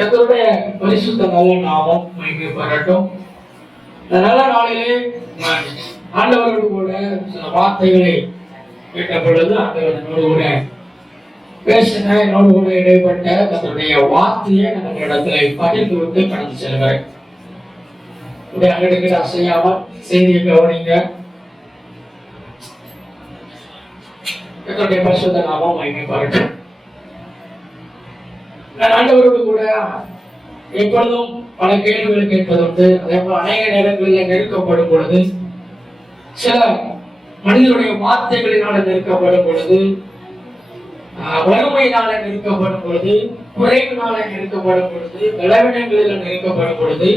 கர்த்தருடைய பரிசுத்த நல்ல நாமம் மகிமைப்படட்டும். இந்த நல்ல நாளிலே ஆண்டவரோடு கூட சில வார்த்தைகளை கேட்ட பொழுது ஆண்டவர் என்னோடு கூட பேசின, என்னோடு கூட இடைப்பட்ட கர்த்தருடைய வார்த்தையை நம்ம இடத்துல பகிர்ந்து விட்டு கடந்து செல்கிறேன். அங்கிட்டு அசையாமல் செய்தியை கவனிங்க. கர்த்தருடைய பரிசுத்த நாமம் மகிமைப்படட்டும். ஆண்டவரோடு கூட எப்பொழுதும் பல கேள்விகளை கேட்பதுண்டு. அதே போல அநேக நேரங்களில் நெருக்கப்படும் பொழுது, சில மனிதனுடைய வார்த்தைகளினால நெருக்கப்படும் பொழுது, வறுமையினால நெருக்கப்படும் பொழுது, குறைவினால நெருக்கப்படும் பொழுது, பலவீனங்களில் நெருக்கப்படும் பொழுது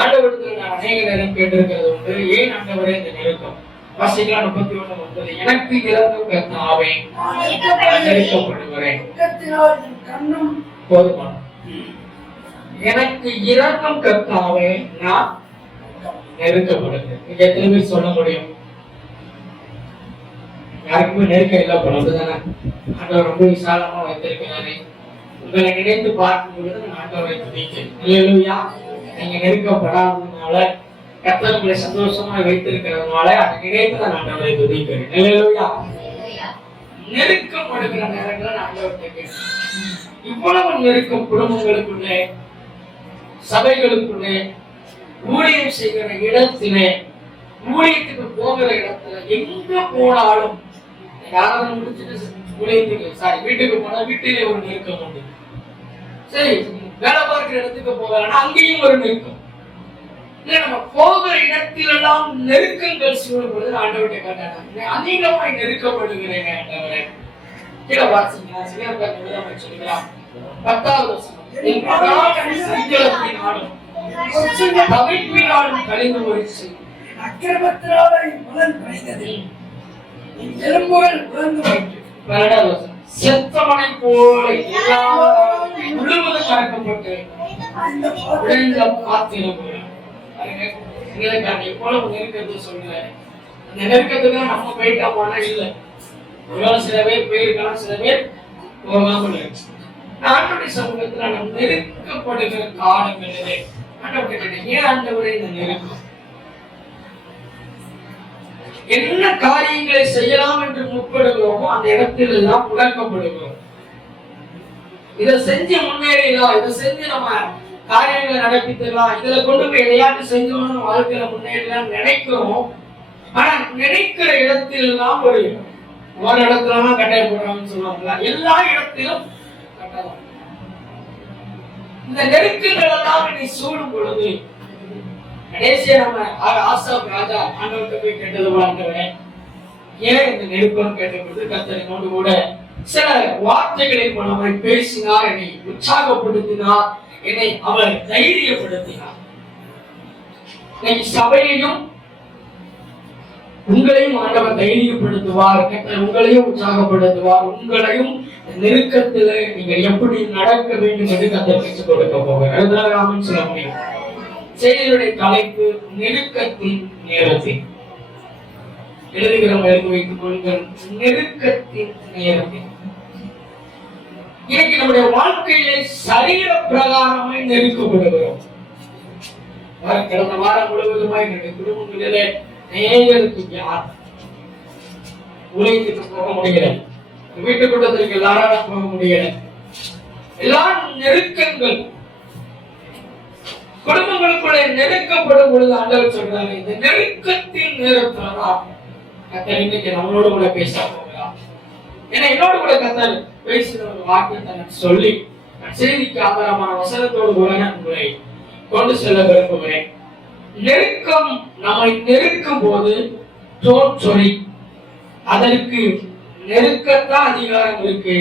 ஆண்டவரத்தில் நான் அநேக நேரம் கேட்டிருக்கிறது உண்டு. ஏன் ஆண்டவரே இந்த நெருக்கம்? வாசிக்கலாம் 31:9. எனக்கு இறங்கும் கர்த்தாவே, நெருக்கப்படுகிறேன். போதுமான எனக்கு இறங்கும் கர்த்தாவே, நான் நெருக்கப்படுகிறேன். நீங்க எத்தனை பேர் சொல்ல முடியும்? யாருக்குமே நெருக்கம் இல்லை போல, அப்படிதானே? ஆண்டவர் ரொம்ப விசாலமா வைத்திருக்கிறாரு. உங்களை நினைத்து பார்க்கும் பொழுது நான் ஆண்டவரை துதிக்கிறேன். அல்லேலூயா. நீங்க நெருக்கப்படாததுனால, கர்த்தர் உங்களை சந்தோஷமா வைத்திருக்கிறதுனால அதை நினைத்து நான் ஆண்டவரை துதிக்கிறேன். அல்லேலூயா. நெருக்கப்படுகிற நேரங்களை நான் ஆண்டவரை கேட்கிறேன். இவ்வளவு நெருக்கம் குடும்பங்களுக்குள்ளே, சபைகளுக்குள்ளே, ஊழியம் செய்கிற இடத்திலே, ஊழியத்துக்கு போகிற இடத்துல, எங்க போனாலும் யாராவது முடிச்சுட்டு ஊழியத்துக்கு வீட்டுக்கு போனா வீட்டிலே ஒரு நெருக்கம் உண்டு. சரி, வேலை பார்க்கிற இடத்துக்கு போகலன்னா அங்கேயும் ஒரு நெருக்கம். நம்ம போகிற இடத்திலெல்லாம் நெருக்கங்கள் சூழப்படுது. ஆண்டவருடைய காட்டாங்க அதிகமாய் நெருக்கப்படுகிறேன் ஆண்டவரே. கீழே வாசிங்க. சொல்லுகிறான் 10வது வசனம். தவிப்பினாலும் கழிந்து போயிடுச்சு. அக்கிரமத்தினால பலன் கிடைத்தது. எலும்புகள் உலர்ந்து போயிற்று. 12வது வசனம். செத்தவனை போல முழுவதும் கறக்கப்பட்டு உடைந்த பாத்திரம். எவ்வளவு நெருக்கத்தை சொல்றேன். அந்த நெருக்கத்துக்கு நம்ம போயிட்டா போனா இல்லை. ஒருவேளை சில பேர் போயிருக்கலாம், சில பேர் போகாமல் இருக்கு. ஆண்டவருடைய சமூகத்துல நம்ம நெருக்கப்படுகிற காலங்களிலே ஏன் ஆண்டவரே இந்த நெருக்கம்? என்ன காரியங்களை செய்யலாம் என்று முற்படுகிறோமோ அந்த இடத்தில் எல்லாம் முடக்கப்படுகிறோம். இதை செஞ்சு முன்னேறலாம், இதை செஞ்சு நம்ம காரியங்களை நடப்பித்தரலாம், இதுல கொண்டு போய் எதையாட்டு செஞ்சோம்னு வாழ்க்கையில முன்னேறலாம் நினைக்கிறோம். ஆனா நினைக்கிற இடத்தில் எல்லாம் ஒரு இடத்துலதான் கட்டாய போடுறாங்கன்னு சொல்லுவாங்களா, எல்லா இடத்திலும் கட்டலாம். இந்த நெருக்கங்கள் எல்லாம் நீ சூடும் பொழுது கடைசியா நம்ம ஆசா ராஜா ஆண்டவர்கிட்ட போய் கேட்டது வாழ்ந்தவன் ஏன் இந்த நெருக்கம் கேட்ட பொழுது கர்த்தர் என்னோடு கூட சில வார்த்தைகளின் மூலமாய் பேசினார், என்னை உற்சாகப்படுத்தினார், என்னை அவர் தைரியப்படுத்தினார். இன்னைக்கு சபையையும் உங்களையும் ஆண்டவர் தைரியப்படுத்துவார், கர்த்தர் உங்களையும் உற்சாகப்படுத்துவார். உங்களையும் நெருக்கத்தில் நீங்கள் எப்படி நடக்க வேண்டும் என்று கர்த்தர் கற்றுக் கொடுக்க போகிறார். சொல்ல முடியும். செய்தியுடைய தலைப்பு நெருக்கத்தின் நேரத்தில். எழுதுகிறவங்க எழுதி வைத்துக் கொள்ளுங்கள். நெருக்கத்தின் நேரத்தில். இன்னைக்கு நம்முடைய வாழ்க்கையிலே சரீர பிரகாரமாய் நெருக்கப்படுகிறோம். கடந்த வாரம் முழுவதுமாய் என்னுடைய குடும்பங்களிலே நேயருக்கு யார் உலகத்துக்கு போக முடியல, வீட்டுக்குள்ளத்திற்கு எல்லாரும் போக முடியல. எல்லா நெருக்கங்கள் குடும்பங்களுக்குள்ள நெருக்கப்படும் பொழுது ஆண்டவர் சொல்றாரு, இந்த நெருக்கத்தின் நேரத்துலதான் கர்த்தர் இன்னைக்கு நம்மளோட கூட பேச போகிறார். ஏன்னா என்னோட கூட கர்த்தர் பேசுகிற ஒரு வாக்கியத்தை சொல்லி செய்திக்கு ஆதாரமான வசனத்தோடு கூட உங்களை கொண்டு செல்ல விரும்புகிறேன். நெருக்கம் நம்மை நெருக்கும் போது சொல்லி அதற்கு நெருக்கத்தான் அதிகாரம் இருக்கு,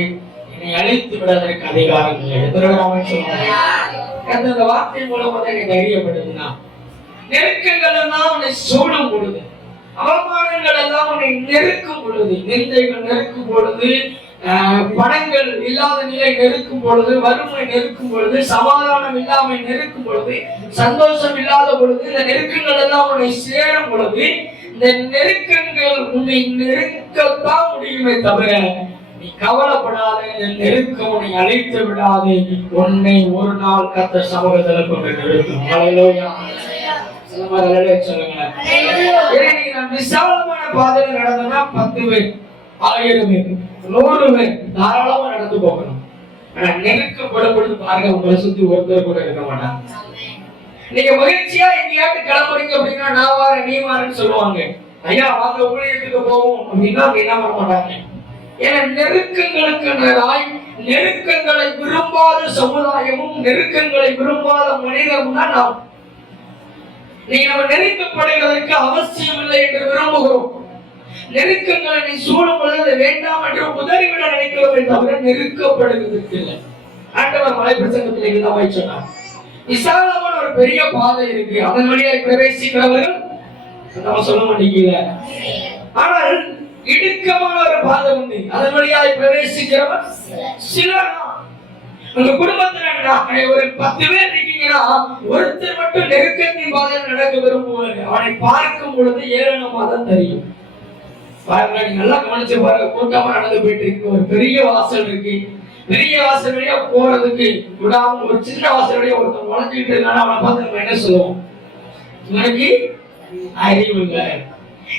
என்னை அழைத்து விட அதற்கு அதிகாரம் இல்லை. அந்த வார்த்தை மூலமாக என்னை தைரியப்படுத்தினா, நெருக்கங்கள் எல்லாம் உன்னை சூடும் பொழுது, அவமானங்கள் எல்லாம் உன்னை நெருக்கும் பொழுது, நிந்தைகள் நெருக்கும் பொழுது, பணங்கள் இல்லாத நிலை நெருக்கும் பொழுது, வறுமை நெருக்கும் பொழுது, சமாதானம் இல்லாமை நெருக்கும் பொழுது, சந்தோஷம் இல்லாத பொழுது, இந்த நெருக்கங்கள் எல்லாம் உன்னை சேரும் பொழுது, இந்த நெருக்கங்கள் உன்னை நெருக்கத்தான் முடியுமே தவிர நீ கவலைப்படாத, நெருக்கம் உன்னை அழைத்து விடாது, உன்னை ஒரு நாள் கர்த்தர் சமூகத்துல கொண்டு நிறுத்தும். ஹல்லேலூயா. சொல்லுங்க. நான் விசாலமான பாதையில நடந்தனா 10 பேர் 1000 பேர் 100 பேர் தாராளமா நடந்து போகணும். ஆனா நெருக்கப்படும் பொழுது பாருங்க, உங்களை சுத்தி ஒருத்தர் கூட இருக்க மாட்டாங்க. நீங்க மகிழ்ச்சியா எங்கேயாட்டு கிளம்புறீங்க அப்படின்னா நான் வாரேன் நீ வாரேன்னு சொல்லுவாங்க. ஐயா வாங்க ஊழியத்துக்கு போவோம் அப்படின்னா என்ன வர மாட்டாங்க. ஏன்னா நெருக்கங்களுக்கு நேராய் நெருக்கங்களை விரும்பாத சமுதாயமும் நெருக்கங்களை விரும்பாத மனிதனும் தான் நாம். நீ நம்ம நெருக்கப்படுவதற்கு அவசியம் இல்லை என்று விரும்புகிறோம். நெருக்கங்களை நீ சூழும் பொழுது வேண்டாம் என்று உதறிவிட நினைக்கிறோம் தவிர நெருக்கப்படுவதற்கு இல்லை. ஆண்டவர் மலை பிரசங்கத்தில் இதுதான் சொன்னார். விசாலமான ஒரு பெரிய பாதை இருக்கு, அதன் வழியாக பிரவேசிக்கிறவர்கள் நம்ம சொல்ல மாட்டீங்கல்ல. ஆனால் இடுக்கமான ஒரு பாதை உண்டு, அதன் வழியாக பிரவேசிக்கிறவர் சிலர். உங்க குடும்பத்துல ஒரு 10 பேர் இருக்கீங்கன்னா ஒருத்தர் மட்டும் நெருக்கத்தின் பாதையில் நடக்க விரும்புவாரு. அவனை பார்க்கும் பொழுது ஏளனமா தான் தெரியும். பாருங்க, நீங்க நல்லா கவனிச்சு பாருங்க. கூட்டமா நடந்து போயிட்டு இருக்கு, ஒரு பெரிய வாசல் இருக்கு, பெரிய வாசல் வழியா போறதுக்கு விடாம ஒரு சின்ன வாசல் வழியா ஒருத்தன் வளைஞ்சிட்டு இருக்கானா அவனை பார்த்து நம்ம என்ன சொல்லுவோம்? இவனுக்கு அறிவு இல்லை.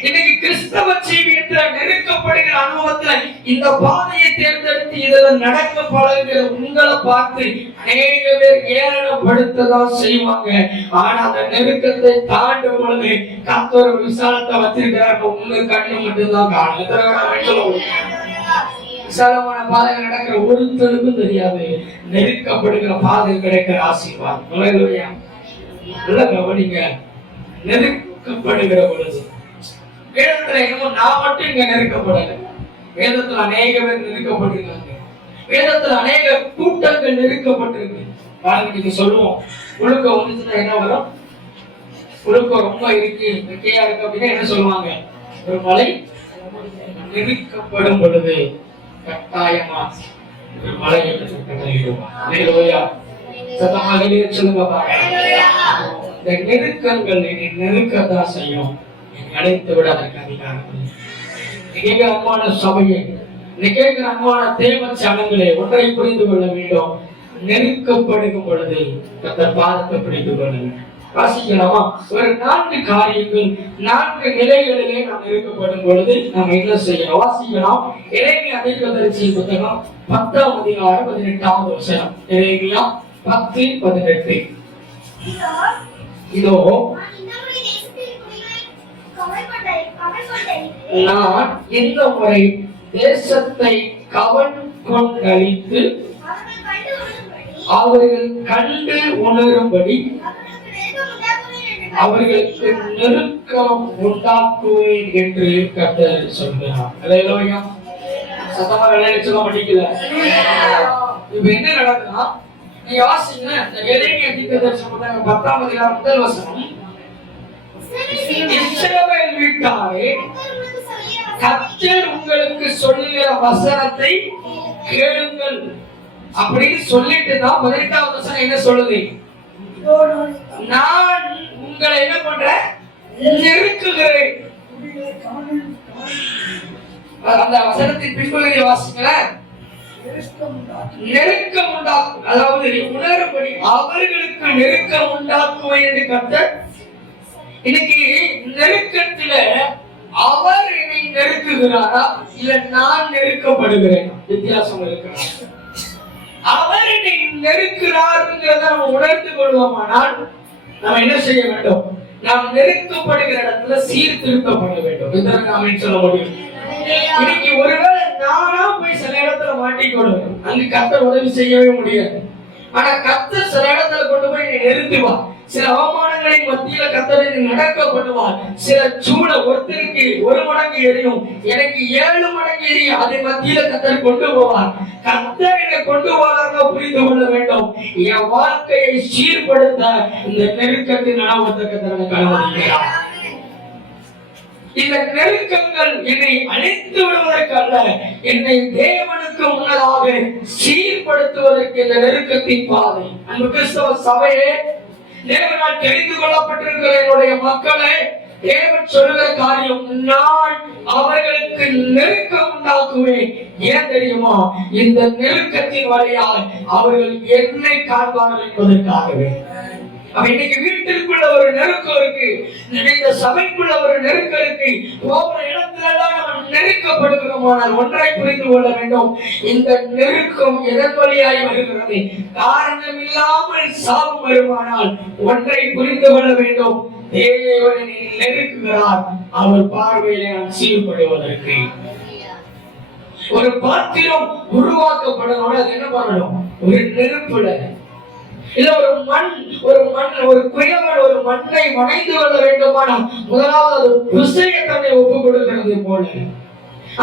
இன்னைக்கு கிறிஸ்தவ ஜீவியத்துல நெருக்கப்படுகிற அனுபவத்துல இந்த பாதையை தேர்ந்தெடுத்து இதுல நடக்க பழகுகிற உங்களை பார்த்து அநேக பேர் ஏளனப்படுத்ததான் செய்வாங்க. ஆனா அந்த நெருக்கத்தை தாண்டும் பொழுது கர்த்தர் விசாலத்தை வச்சிருக்கிறார். உங்க கண்ணு மட்டும்தான் காணும். விசாலமான பாதையில் நடக்கிற ஒருத்தருக்கும் தெரியாது நெருக்கப்படுகிற பாதை கிடைக்கிற ஆசீர்வாதம். நல்ல கவனிங்க. நெருக்கப்படுகிற பொழுது வேதத்துல என்னமோ நான் மட்டும் இங்க நெருக்கப்படல. வேதத்துல அநேக பேர் நெருக்கப்பட்டிருக்காங்க. வேதத்துல அநேக கூட்டங்கள் நெருக்கப்பட்டிருக்கு. பாருங்க, நீங்க சொல்லுவோம் புழுக்கம் வந்துச்சுன்னா என்ன வரும்? புழுக்கம் ரொம்ப இருக்கு, வெக்கையா இருக்கு அப்படின்னா என்ன சொல்லுவாங்க? ஒரு மலை நெருக்கப்படும் பொழுது கட்டாயமா ஒரு மலை சொல்லுங்க. இந்த நெருக்கங்கள் நெருக்கத்தான் செய்யும், அழைத்து விட அதற்கு அதிகாரம். அன்பான சபையை, அன்பான தேவ சனங்களே, ஒன்றை புரிந்து கொள்ள வேண்டும். நெருக்கப்படுகும் பொழுது கர்த்தர் பாதத்தை பிடித்துக் கொள்ள வேண்டும். வாசிக்கலாமா? ஒரு 4 காரியங்கள் 4 நிலைகளிலே நாம் நெருக்கப்படும் பொழுது நாம் என்ன செய்யணும்? வாசிக்கலாம். எரேமியா தீர்க்கதரிசியின் புத்தகம் 10ஆம் அதிகாரம் 18ஆவது வசனம். எரேமியா 10:18. இதோ நான் இந்த முறை தேசத்தை கவன் கொண்டளித்து அவர்கள் கண்டு உணரும்படி அவர்களுக்கு நெருக்கம் உண்டாக்குவேன் என்று கர்த்தர் சொல்கிறார். அல்லேலூயா. சத்தமா சொல்ல மாட்டீங்களா? இப்ப என்ன நடக்குதுன்னா, நீங்க வாசிங்க. எரேமியா தீர்க்கதரிசி புத்தகம் 10ஆம் அதிகாரம் முதல் வசனம். இஸ்ரவேல் வீட்டாரே, கர்த்தர் உங்களுக்கு சொல்லுகிற வசனத்தை கேளுங்கள் அப்படின்னு சொல்லிட்டு தான் 18ஆவது வசனம் என்ன சொல்லுது? நான் உங்களை என்ன பண்றேன்? நெருக்குகிறேன். அந்த வசனத்தின் பின்பகுதியை வாசிக்கிறேன். நெருக்கம் உண்டாக்கும், அதாவது உணரும்படி அவர்களுக்கு நெருக்கம் உண்டாக்குவேன் என்று கர்த்தர். இன்னைக்கு நெருக்கத்துல அவர் என்னை நெருக்குகிறாரா இல்ல நான் நெருக்கப்படுகிறேன்? வித்தியாசம் இருக்கிறார். அவர் என்னை நெருக்கிறார்ங்கிறத நம்ம உணர்ந்து கொள்வோமானால் நாம் என்ன செய்ய வேண்டும்? நாம் நெருக்கப்படுகிற இடத்துல சீர்திருத்தப்பட வேண்டும். இதற்கு நாம் சொல்ல முடியும். இன்னைக்கு ஒருவேளை நானா போய் சில இடத்துல மாட்டிக்கொள்வேன், அங்கு கர்த்தர் உதவி செய்யவே முடியாது. ஆனா கர்த்தர் சில இடத்துல கொண்டு போய் என்னை நிறுத்துவார். சில அவமானங்களின் மத்தியில கர்த்தர் நடக்கப்படுவார். சில சூழ ஒருத்தருக்கு 1 மடங்கு எரியும், எனக்கு 7 மடங்கு எரியும். அதை மத்தியில கர்த்தர் கொண்டு போவார். கர்த்தர் என்னை கொண்டு போவார்னா புரிந்து கொள்ள வேண்டும். என் வாழ்க்கையை சீர்படுத்த இந்த நெருக்கத்தின் அனுபவத்தை கர்த்தர் எனக்கு அனுமதிக்கிறார். இந்த நெருக்கங்கள் என்னை அழித்து விடுவதற்கு அல்ல, என்னை தேவனுக்கு முன்னதாக சீர்படுத்துவதற்கு இந்த நெருக்கத்தின் பாதை. அன்பு கிறிஸ்தவ சபையே, தேவனால் தெரிந்து கொள்ளப்பட்டிருக்கிற என்னுடைய மக்களே, தேவன் சொல்லுகிற காரியம், நான் அவர்களுக்கு நெருக்கம் உண்டாக்குவேன். ஏன் தெரியுமா? இந்த நெருக்கத்தின் வழியால் அவர்கள் என்னை காண்பார்கள் என்பதற்காகவே. இன்னைக்கு வீட்டிற்குள்ள ஒரு நெருக்கம் இருக்கு, இந்த சபைக்குள்ள ஒரு நெருக்கம் இருக்கு. போகிற இடத்துல எல்லாம் நம்ம நெருக்கப்படுகிறோமானால் ஒன்றை புரிந்து கொள்ள வேண்டும். இந்த நெருக்கம் எதன் வழியாய் வருகிறது? காரணம் இல்லாமல் சாபம் வருமானால் ஒன்றை புரிந்து கொள்ள வேண்டும். தேவனை நெருக்குகிறார் அவர் பார்வையிலே நான் சீர்படுவதற்கு. ஒரு பாத்திரம் உருவாக்கப்படணும், அது என்ன பண்ணணும்? ஒரு நெருப்புல இல்ல ஒரு குயவன் ஒரு மண்ணை வணைந்து கொள்ள வேண்டுமானால் முதலாவது பிசையை தன்னை ஒப்பு கொடுக்கிறது போல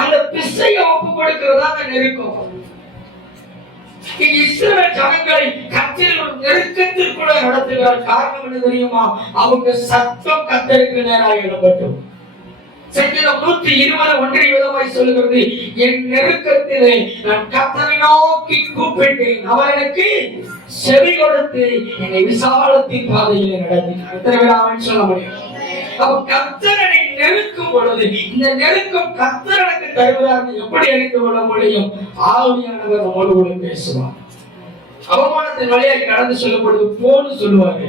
அந்த பிசையை ஒப்பு கொடுக்கிறதா அந்த நெருக்கம். இஸ்ரவேல் ஜனங்களை கர்த்தர் ஒரு நெருக்கத்திற்குள்ள நடத்துகிறார். காரணம் என்ன தெரியுமா? அவங்க சத்தம் கர்த்தருக்கு நேராக எழுப்பட்டும். சங்கீதம் 120 விதமாய் சொல்லுகிறது, என் நெருக்கத்திலே நான் கர்த்தரை நோக்கி கூப்பிட்டேன், அவர் எனக்கு செவி கொடுத்து என்னை விசாலத்தின் பாதையிலே நடத்தினார். எத்தனை பேர் ஆமென் சொல்ல முடியும்? அப்ப கர்த்தரை நெருக்கும் பொழுது இந்த நெருக்கம் கர்த்தர் எனக்கு தருகிறார் எப்படி அறிந்து கொள்ள முடியும்? ஆவியானவர் நம்மோடு கூட பேசுவார். அவமானத்தின் வழியாக கடந்து சொல்லப்படுது போன்னு சொல்லுவாரு,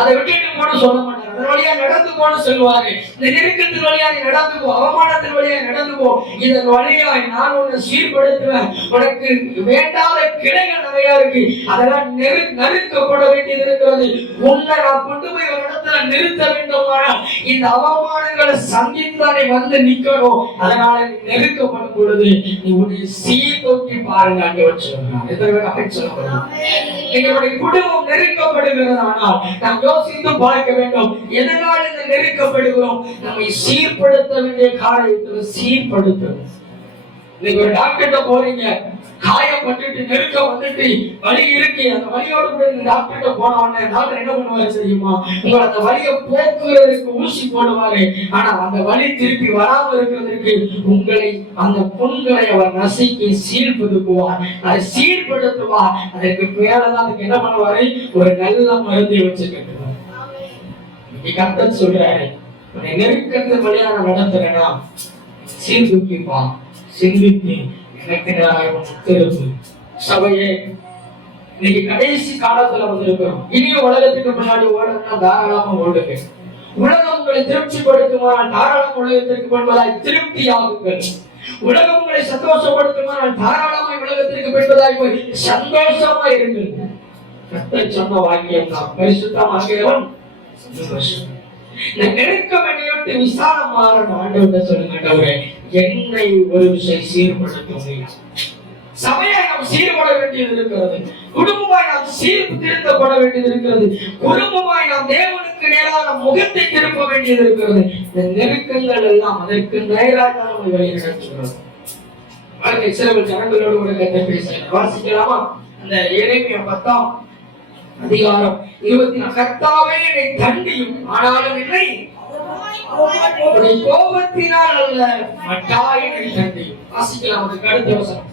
அதை விட்டுட்டு போன சொல்ல மாட்டாங்க. அதன் வழியா நடந்து போன சொல்லுவாரு. இந்த நெருக்கத்தின் வழியா நீ நடந்து போ, அவமானத்தின் வழியா நடந்து போ, இதன் வழியாய் நான் உன்னை சீர்படுத்துவேன். உனக்கு வேண்டாத கிளைகள் நிறைய இருக்கு, அதெல்லாம் நெருக்கப்பட வேண்டியது இருக்கிறது. உன்னை நான் கொண்டு போய் ஒரு இடத்துல நிறுத்த வேண்டுமானால் இந்த அவமானங்களை சந்தித்தானே வந்து நிக்கணும். அதனால நீ நெருக்கப்படும் பொழுது நீ உன்னை சீர்தூக்கி பாருங்க. ஆண்டவர் சொல்றார். எத்தனை பேர் அப்படி சொல்லப்படுறாங்க? எங்களுடைய குடும்பம் நெருக்கப்படுகிறதானால் நாம் யோசித்து பார்க்க வேண்டும், எதனால் இந்த நெருக்கப்படுகிறோம்? நம்மை சீர்படுத்த வேண்டிய காரியத்தில் சீர்படுத்தணும். நீங்க ஒரு டாக்டர்கிட்ட போறீங்க, காயப்பட்டு நெருக்கம் வந்துட்டு வலி இருக்கு, அந்த வலியோடு கூட இந்த டாக்டர்கிட்ட போன உடனே டாக்டர் என்ன பண்ணுவாரு தெரியுமா? உங்களை அந்த வலியை போக்குறதுக்கு ஊசி போடுவாரு. ஆனா அந்த வலி திருப்பி வராம இருக்கிறதுக்கு உங்களை அந்த புண்களை அவர் நசுக்கி சீர்படுத்துவார், அதை சீர்படுத்துவார். அதற்கு மேலதான் அதுக்கு என்ன பண்ணுவாரு? ஒரு நல்ல மருந்தை வச்சு கட்டுவார். கர்த்தர் சொல்றாரு, உன்னை நெருக்கத்தின் வழியா நான் நடத்துறேன்னா சீர்தூக்கிப்பா, சிந்தித்து சபையே இன்னைக்கு கடைசி காலத்துல வந்திருக்கிறோம். இனியும் உலகத்துக்கு முன்னாடி ஓடணும்னா தாராளமா ஓடுங்க. உலகம் உங்களை திருப்திப்படுத்துமானால் தாராளம் உலகத்திற்கு பண்ணுவதாய் திருப்தி ஆகுங்கள். உலகம் உங்களை சந்தோஷப்படுத்துமானால் தாராளமாய் உலகத்திற்கு பெறுவதாய் போய் சந்தோஷமா இருங்கள். கர்த்தர் சொன்ன வாக்கியம் தான் பரிசுத்தமாகிறவன் சந்தோஷம். இந்த நெருக்கம் என்னை விட்டு விசாலம் மாறணும். ஆண்டவர்கிட்ட சொல்லுங்க, ஆண்டவரே என்னை ஒரு விஷயம் சீர்படுத்தும். சபையை நாம் சீர்பட வேண்டியது இருக்கிறது, குடும்பமாய் நாம் சீர்திருத்தப்பட வேண்டியது இருக்கிறது, குடும்பமாய் நாம் தேவனுக்கு நேராக முகத்தை திருப்ப வேண்டியது இருக்கிறது. இந்த நெருக்கங்கள் எல்லாம் அதற்கு நேராக நம்மை வழி நடத்துகிறது. இஸ்ரவேல் ஜனங்களோடு கூட கர்த்தர் பேசுகிறார். வாசிக்கலாமா? அந்த எரேமியா 10 அதிகாரம் 24. கர்த்தாவே என்னை தண்டியும், ஆனாலும் இல்லை கோபத்தினால் அல்ல, மட்டாய் என்னை தண்டியும். வாசிக்கலாம் அதுக்கு அடுத்த வசனம்.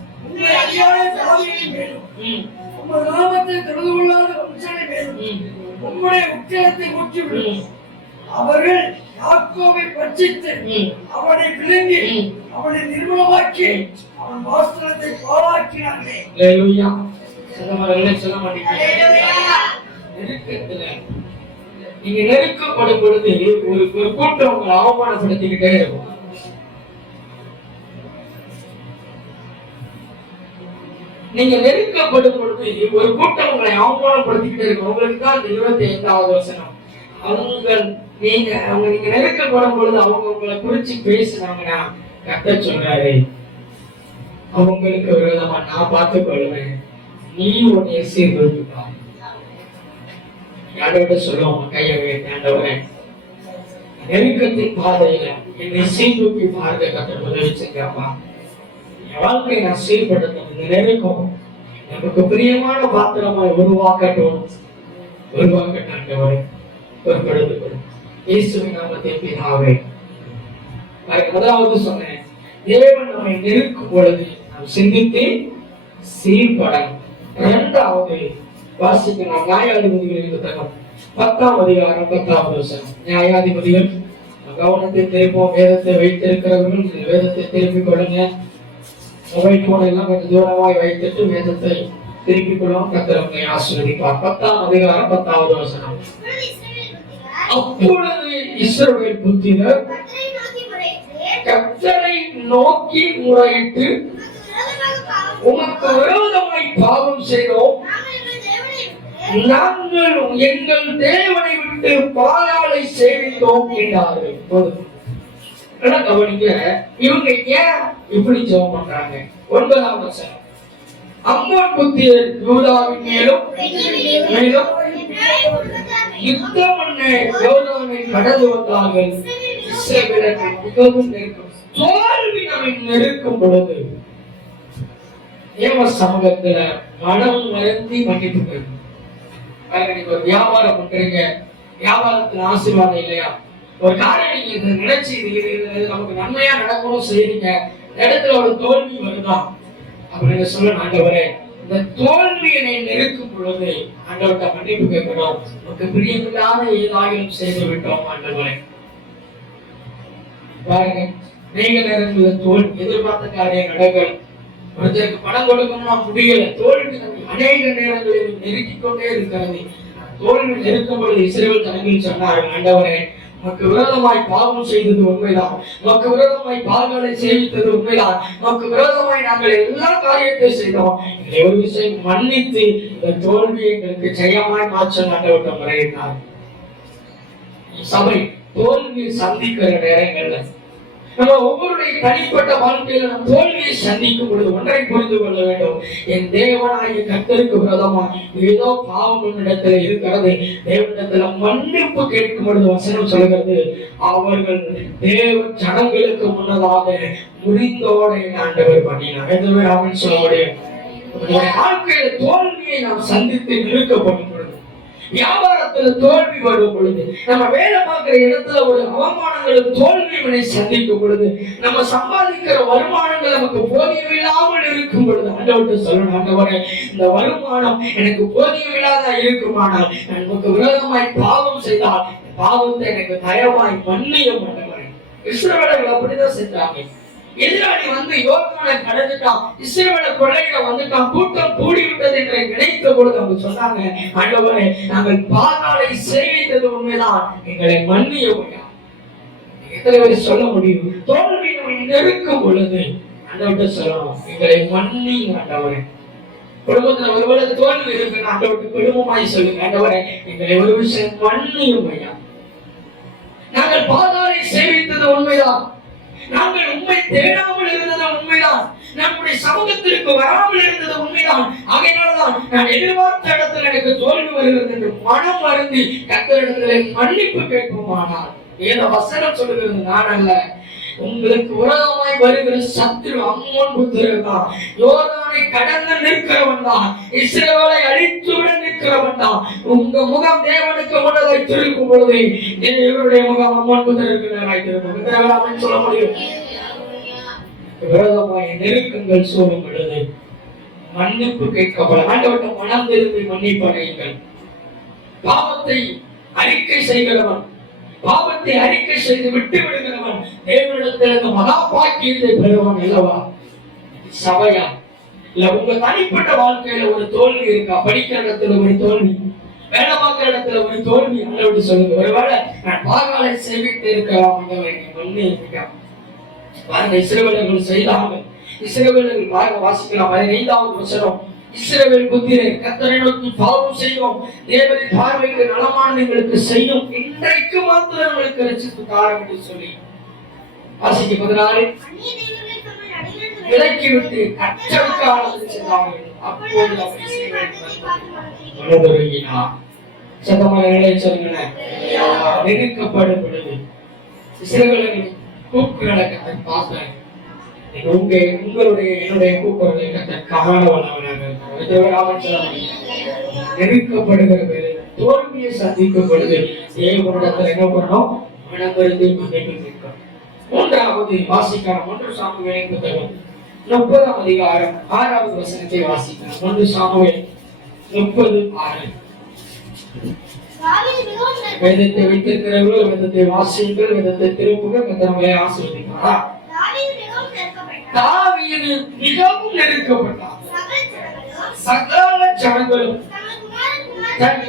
உம்முடைய உக்கிரத்தை ஊற்றிவிடும். அவர்கள் யாக்கோபை பட்சித்து அவனை விழுங்கி அவனை நிர்மூலமாக்கி அவன் வாஸ்திரத்தை பாழாக்கினார்களே. அல்லேலூயா. சொல்ல மாட்டீங்க. நீங்க நெருக்கப்படும் பொழுது ஒரு கூட்டம் உங்களை அவமானப்படுத்திக்கிட்டே இருக்கும். நீங்க நெருக்கப்படும் பொழுது ஒரு கூட்டம் உங்களை அவமானப்படுத்திக்கிட்டே இருக்கும். உங்களுக்கு தான் இந்த 25வது வசனம். நீங்க நெருக்கப்படும் பொழுது அவங்க உங்களை குறிச்சு பேசினாங்கன்னா கர்த்தர் சொல்றாரு, அவங்களுக்கு ஒரு விதமா நான் பார்த்துக் கொள்வேன், நீ உன்னை சீர்படுத்திப்பா. ஆண்டவர்கிட்ட சொல்லுவோம், கையை வைத்து ஆண்டவரே நெருக்கத்தின் பாதையில என்னை சீர்தூக்கி பார்க்க கர்த்தர் உதவி செஞ்சாப்பா. என் வாழ்க்கையை நான் சீர்படுத்தணும். இந்த நெருக்கம் நமக்கு பிரியமான பாத்திரமாய் உருவாக்கட்டும். ஆண்டவரே பொறுப்படுத்தும் இயேசுவின் நாமத்தில் பிதாவே. முதலாவது சொன்னேன், தேவன் நம்மை நெருக்கும் பொழுது நாம் சிந்தித்து சீர்படணும். இரண்டாவது வாசிக்கணும், நியாயாதிபதிகளின் புத்தகம் 10ஆம் அதிகாரம் 10வது வசனம். நியாயாதிபதிகள் கவனத்தை திருப்போம். வேதத்தை வைத்திருக்கிறவர்கள் வேதத்தை திருப்பிக் கொள்ளுங்க. மொபைல் போன் எல்லாம் கொஞ்சம் தூரமாய் வைத்துட்டு வேதத்தை திருப்பிக் கொள்வோம். கர்த்தர் உங்களை ஆசீர்வதிப்பார். 10ஆம் அதிகாரம் 10வது வசனம். அப்பொழுது இஸ்ரவேல் புத்திரர் கர்த்தரை நோக்கி முறையிட்டு உமக்கு விரோதமாய் பாவம் செய்தோம், நாங்கள் எங்கள் தேவனை விட்டு பாகாலை சேவித்தோம் என்றார்கள். கவனிக்க, இவங்க ஏன் இப்படி ஜெபம் பண்றாங்க? 9ஆம் வசனம். அம்மோன் புத்திரர் யூதாவின் மேலும் யுத்தம் பண்ண யோர்தானை கடந்து வந்தார்கள். இஸ்ரவேலர்கள் மிகவும் நெருக்கம், தோல்வி நம்மை நெருக்கும் பொழுது தேவ சமூகத்துல மனம் மறந்தி மன்னிப்பு கேட்கும். நீங்க ஒரு வியாபாரம் பண்றீங்க, வியாபாரத்துல ஆசீர்வாதம் இல்லையா? ஒரு காரியம் நீங்க நினைச்சு இது நமக்கு நன்மையா நடக்கணும் செய்றீங்க, இடத்துல ஒரு தோல்வி வருதா? அப்ப நீங்க சொல்லணும், ஆண்டவரே இந்த தோல்வி என்னை நெருக்கும் பொழுது ஆண்டவர்கிட்ட மன்னிப்பு கேட்கணும். நமக்கு பிரியமில்லாத ஏதாயும் செய்து விட்டோம் ஆண்டவரே. பாருங்க, நீங்க நேரத்துல தோல்வி, எதிர்பார்த்த காரியம் நடக்கல, ஒருத்தருக்கு பணம் கொடுக்கணும்னா முடியல, தோல்வி அநேக நேரங்களில் நெருக்கிக் கொண்டே இருக்கிறது. தோல்வி நெருக்கும் பொழுது இஸ்ரவேல் ஜனங்கள் சொன்னார்கள், ஆண்டவரே நமக்கு விரோதமாய் பாவம் செய்தது உண்மைதான், நமக்கு விரோதமாய் பாவங்களை சேவித்தது உண்மைதான், நமக்கு விரோதமாய் நாங்கள் எல்லா காரியத்தை செய்தோம், எங்களை ஒரு விஷயம் மன்னித்து இந்த தோல்வியை எங்களுக்கு ஜெயமாய் மாற்ற ஆண்டவர்கிட்ட முறையிட்டார். சபை தோல்வியை சந்திக்கிற நேரங்கள்ல நம்ம ஒவ்வொருடைய தனிப்பட்ட வாழ்க்கையில நம்ம தோல்வியை சந்திக்கும் பொழுது ஒன்றை புரிந்து கொள்ள வேண்டும், என் தேவனாகிய கர்த்தருக்கு விரோதமா ஏதோ பாவம் இடத்துல இருக்கிறது. தேவனிடத்துல மன்னிப்பு கேட்கும் பொழுது வசனம் சொல்கிறது, அவர்கள் தேவ ஜனங்களுக்கு முன்னதாக முடிந்தோட ஆண்டவர் பண்ணினார். எதுவுமே அவன் சொல்ல முடியும். வாழ்க்கையில தோல்வியை நாம் சந்தித்து நிறுத்தப்படும் பொழுது, வியாபாரத்துல தோல்வி வரும் பொழுது, நம்ம வேலை பார்க்கிற இடத்துல ஒரு அவமானங்களுக்கு தோல்வியினை சந்திக்கும் பொழுது, நம்ம சம்பாதிக்கிற வருமானங்கள் நமக்கு போதியமில்லாமல் இருக்கும் பொழுது ஆண்டவர்கிட்ட சொல்லணும், ஆண்டவரே இந்த வருமானம் எனக்கு போதியமில்லாத இருக்குமானால் நமக்கு விரோதமாய் பாவம் செய்தால் பாவத்தை எனக்கு தயவாய் மன்னியும் ஆண்டவரே. இஸ்ரவேலர்கள் அப்படிதான் செஞ்சாங்க. எதிராளி வந்து யோர்தானை கடந்துட்டான், இஸ்ரவேலை கொள்ளையிட வந்துட்டான், கூட்டம் கூடி விட்டது என்று நினைத்த பொழுது அவங்க சொன்னாங்க, ஆண்டவரே நாங்கள் பாகாலை சேவித்தது உண்மைதான், எங்களை மன்னியும். எத்தனை பேர் சொல்ல முடியும்? தோல்வி நம்மை நெருக்கும் பொழுது ஆண்டவர்கிட்ட சொல்லணும், எங்களை மன்னியும் ஆண்டவரே. குடும்பத்துல ஒருவேளை தோல்வி இருக்கு, ஆண்டவருக்கு குடும்பமாய் சொல்லுங்க, ஆண்டவரே எங்களை ஒரு விஷயம் மன்னியும் ஐயா. நாங்கள் பாகாலை சேவித்தது உண்மைதான், நாங்கள் உண்மை தேடாமல் இருந்தது உண்மைதான், நம்முடைய சமூகத்திற்கு வராமல் இருந்தது உண்மைதான். ஆகையினால்தான் நான் எதிர்பார்த்த இடத்துல எனக்கு தோல்வி வருகிறது என்று மனம் வருந்தி கர்த்தரிடத்திலே மன்னிப்பு கேட்போமானால், ஏதோ வசனம் சொல்லுகிறது, நான் அல்ல, உங்களுக்கு விரோதமாய் வருகிற சத்துரு அம்மோன் புத்திரர் தான், யோர்தானை கடந்து நிற்கிறவன் தான், இஸ்ரவேலை அழித்துவிட நிற்கிறவன் தான். உங்க முகம் தேவனுக்கு முன்னதை திருக்கும் பொழுது தேவனுடைய முகம் அம்மோன் புத்திரருக்கு நேராய் திருக்கும். அவன் சொல்ல முடியும், விரோதமாய் நெருக்கங்கள் சூழும் பொழுது மன்னிப்பு கேட்கப்பட ஆண்டவர்கிட்ட மனம் திரும்பி மன்னிப்படையுங்கள். பாவத்தை அறிக்கை செய்கிறவன், பாவத்தை அறிக்கை செய்து விட்டு விடுகிறவன் தேவனிடத்திலிருந்து மகா பாக்கியத்தை பெறுவான் அல்லவா? சபையா இல்ல உங்க தனிப்பட்ட வாழ்க்கையில ஒரு தோல்வி இருக்கா? படிக்கிற இடத்துல ஒரு தோல்வி, வேலை பார்க்கிற இடத்துல ஒரு தோல்வி, அல்ல சொல்லுங்க, ஒருவேளை நான் பாகாலை சேவித்து இருக்கலாம், மன்னிக்க பாருங்க. இஸ்ரவேலர்கள் செய்தாங்க, இஸ்ரவேலர்கள் வாசிக்கலாம் 15வது வசனம். இஸ்ரவேல் புத்திரர் கர்த்தரை நோக்கி பாவம் செய்தோம், தேவனின் பார்வைக்கு நலமானது எங்களுக்கு செய்யும், இன்றைக்கு மாத்திரம் எங்களுக்கு ரட்சிப்பு தாரும் என்று சொல்லி வாசிக்க 16 விலக்கி விட்டு கற்றலுக்கானது செய்தார்கள். அப்போது சத்தமான நிலை சொல்லுங்க, நெருக்கப்படும் பொழுது இஸ்ரவேலர்கள் கூக்குரலை கர்த்தர் பார்த்தார். உங்களுடைய என்னுடைய கூக்குரலை கர்த்தர் காணவனாக நெருக்கப்படுகிற பேரு தோல்வியை சந்திக்கும் பொழுது தேவனிடத்தில் என்ன பண்ணணும்? மனமிருந்து மன்னிப்பு கேட்கணும். 3வது வாசிக்கலாம் 1 சாமுவேலின் புத்தகம் 30ஆம் அதிகாரம் 6வது வசனத்தை வாசிக்கலாம். 1 சாமுவேல் 30:6. வேதத்தை வைத்திருக்கிறவர்கள் வேதத்தை வாசியுங்கள், வேதத்தை திருப்புகள், நம்மளை ஆசீர்வதிப்பாரா? தாவீது மிகவும் நெருக்கப்பட்டான். சகல ஜனங்களும் தன்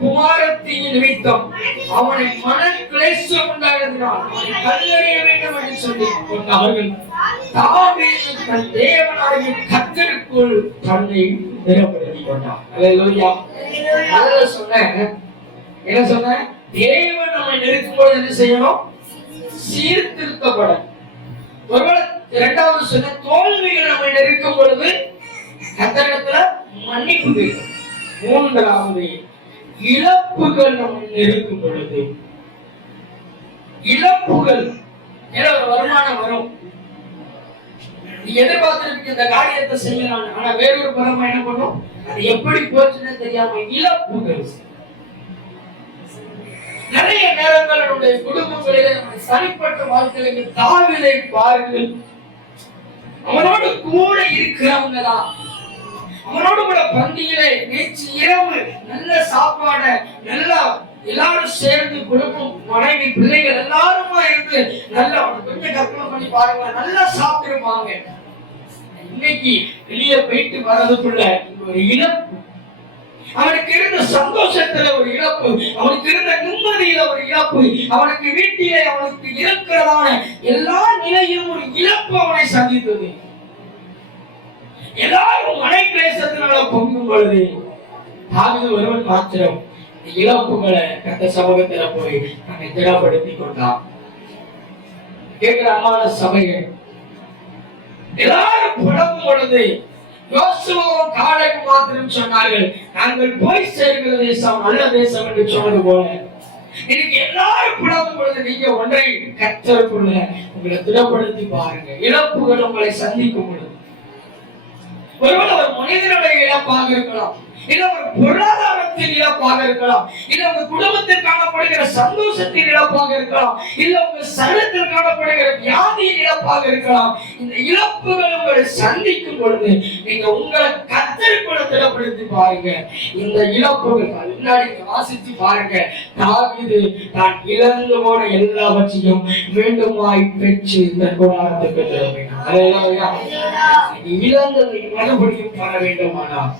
குமாரத்தின் நிமித்தம் அவனை மன கிளேசம் உண்டானதினால் அவனை கல்லெறிய வேண்டும் என்று சொல்லி அவர்கள் தாவீது தன் தேவனாகிய கர்த்தருக்குள் தன்னை திடப்படுத்திக் கொண்டான். அல்லேலூயா. அதெல்லாம் சொன்னேன். என்ன சொன்ன? தேவன் நம்மை நெருக்கும் போது என்ன செய்யணும்? சீர்திருத்தப்படும். ஒருவேளை இரண்டாவது சொன்ன தோல்விகள் நம்மை நெருக்கும் பொழுது கர்த்தரிடத்துல மன்னிப்பு கேட்கும். மூன்றாவது இழப்புகள் நம்மை நெருக்கும் பொழுது இழப்புகள் ஒரு வருமானம் வரும், நீ எதிர்பார்த்திருக்க இந்த காரியத்தை செய்யலாம், ஆனா வேறொரு பரமா என்ன பண்ணும், அது எப்படி போச்சுன்னு தெரியாம இழப்புகள். நிறைய நேரங்கள் நம்முடைய குடும்பங்களிலே நம்முடைய தனிப்பட்ட வாழ்க்கையில தாவீதை பாருங்கள், அவனோடு கூட இருக்கிறவங்க தான், அவனோடு கூட பந்தியிலே நேற்று இரவு நல்ல சாப்பாட நல்லா எல்லாரும் சேர்ந்து குடும்பம் மனைவி பிள்ளைகள் எல்லாருமா இருந்து நல்லா கொஞ்சம் கற்பனை பண்ணி பாருங்க, நல்லா சாப்பிட்டுருப்பாங்க. இன்னைக்கு வெளியே போயிட்டு வர்றதுக்குள்ள ஒரு இழப்பு, அவனுக்கு இருந்த சந்தோஷத்துல ஒரு இழப்பு, அவனுக்கு இருந்த நிம்மதியில ஒரு இழப்பு, அவனுக்கு வீட்டிலே அவனுக்கு இருக்கிறதான எல்லா நிலையிலும் ஒரு இழப்பு அவனை சந்தித்தது. எல்லாரும் மனை கிளேசத்தினால பொங்கும் பொழுது தாவீது ஒருவன் மாத்திரம் இழப்புகளை கர்த்தர் சமூகத்துல போய் தன்னை திடப்படுத்திக் கொண்டான். கேட்கிற அம்மான சபைகள் எல்லாரும் புலம்பும் பொழுது யோசுவாவும் காலேபும் மாத்திரம் சொன்னார்கள், நாங்கள் போய் சேர்கிற தேசம் நல்ல தேசம் என்று சொன்னது போல இன்னைக்கு எல்லாரும் புலம்பும் பொழுது நீங்க ஒன்றை கர்த்தருக்குள்ள உங்களை திடப்படுத்தி பாருங்க. இழப்புகள் உங்களை சந்திக்கும் பொழுது ஒருவேளை ஒரு மனிதனுடைய இழப்பாக இருக்கலாம், இல்ல ஒரு பொருளாதாரத்தின் இழப்பாக இருக்கலாம், இல்ல உங்க குடும்பத்தில் காணப்படுகிற சந்தோஷத்தின் இழப்பாக இருக்கலாம், இல்ல உங்க சரீரத்தில் காணப்படுகிற வியாதியின் இழப்பாக இருக்கலாம். இந்த இழப்புகள் உங்களை சந்திக்கும் பொழுது நீங்க உங்களை கர்த்தருக்குள்ள திடப்படுத்தி பாருங்க. இந்த இழப்புகள் முன்னாடி வாசித்து பாருங்க. தாவீது தான் இழந்து போன எல்லாவற்றையும் மீண்டுமாய் பெற்று தன் கூடாரத்துக்கு இழந்ததை மறுபடியும் பெற வேண்டுமானால்,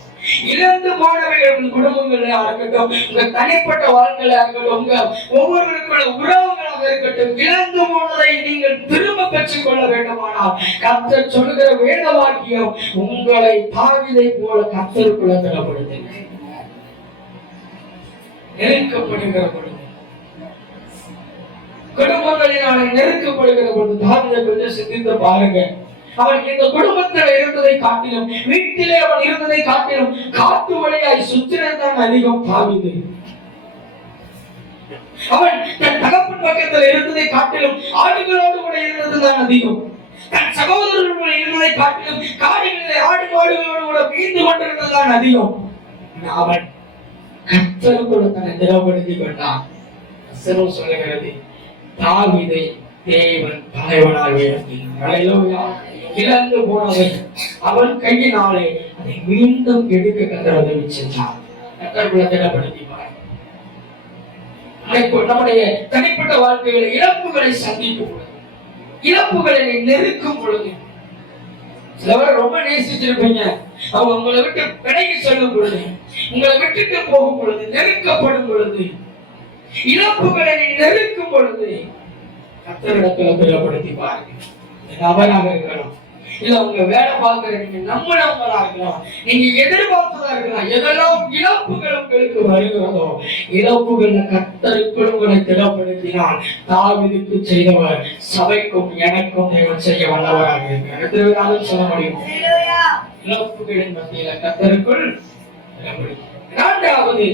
இழந்து போனவர்கள் குடும்பங்களா இருக்கட்டும், உங்க தனிப்பட்ட வாழ்க்கையில இருக்கட்டும், உங்க ஒவ்வொருவருக்குள்ள உறவுகளாக இருக்கட்டும், இழந்து போனதை நீங்கள் திரும்ப பெற்றுக் கொள்ள வேண்டுமானால் கர்த்தர் சொல்லுகிற வேத வாக்கியம் உங்களை தாவீதை போல கர்த்தருக்குள்ள திடப்படுத்துங்க. நெருக்கப்படுகிற பொழுது, குடும்பங்களினால நெருக்கப்படுகிற பொழுது தாவீதை கொஞ்சம் சிந்தித்து பாருங்க. அவன் இந்த குடும்பத்தில் இருந்ததை காட்டிலும், வீட்டிலே அவன் இருந்ததை காட்டிலும் காட்டு வழியாய் சுற்றினதான் அதிகம் தாவீது. அவன் தன் தகப்பன் பக்கத்தில் இருந்ததை காட்டிலும் ஆடுகளோடு கூட இருந்ததுதான் அதிகம். தன் சகோதரர்களோடு இருந்ததை காட்டிலும் காடுகளிலே ஆடு மாடுகளோடு கூட மீண்டு கொண்டிருந்ததுதான் அதிகம். அவன் கர்த்தருக்குள்ள தன்னை திடப்படுத்திக் கொண்டான். வசனம் சொல்லுகிறது, தாவீதை தேவன் தலைவனாக உயர்த்தினார். இழந்து போனவை அவன் கையினாலே அதை மீண்டும் எடுக்க கர்த்தர் உதவி செய்தார். கர்த்தருக்குள்ள திடப்படுத்தி நம்முடைய தனிப்பட்ட வாழ்க்கையில இழப்புகளை சந்திக்கும் பொழுது, இழப்புகளை நெருக்கும் பொழுது, சிலவரை ரொம்ப நேசிச்சிருப்பீங்க, அவங்க உங்களை விட்டு விலகி செல்லும் பொழுது, உங்களை விட்டுட்டு போகும் பொழுது, நெருக்கப்படும் பொழுது, இழப்புகளை நெருக்கும் பொழுது கர்த்தரிடத்துல திடப்படுத்தி பாருங்க. நபராக இருக்கலாம், இல்ல உங்க வேலை பார்க்கிற நீங்க நம்பினவங்களா இருக்கலாம், நீங்க எதிர்பார்த்ததா இருக்கலாம், எதெல்லாம் இழப்புகள் உங்களுக்கு வருகிறதோ இழப்புகள் கர்த்தருக்குள் உங்களை திடப்படுத்தினால் தாவீதுக்கு செய்தவர் சபைக்கும் எனக்கும் தேவன் செய்ய வல்லவராக இருக்கிறார். சொல்ல முடியும், இழப்புகளின் மத்தியில கர்த்தருக்குள் திடப்படுத்தி. இரண்டாவது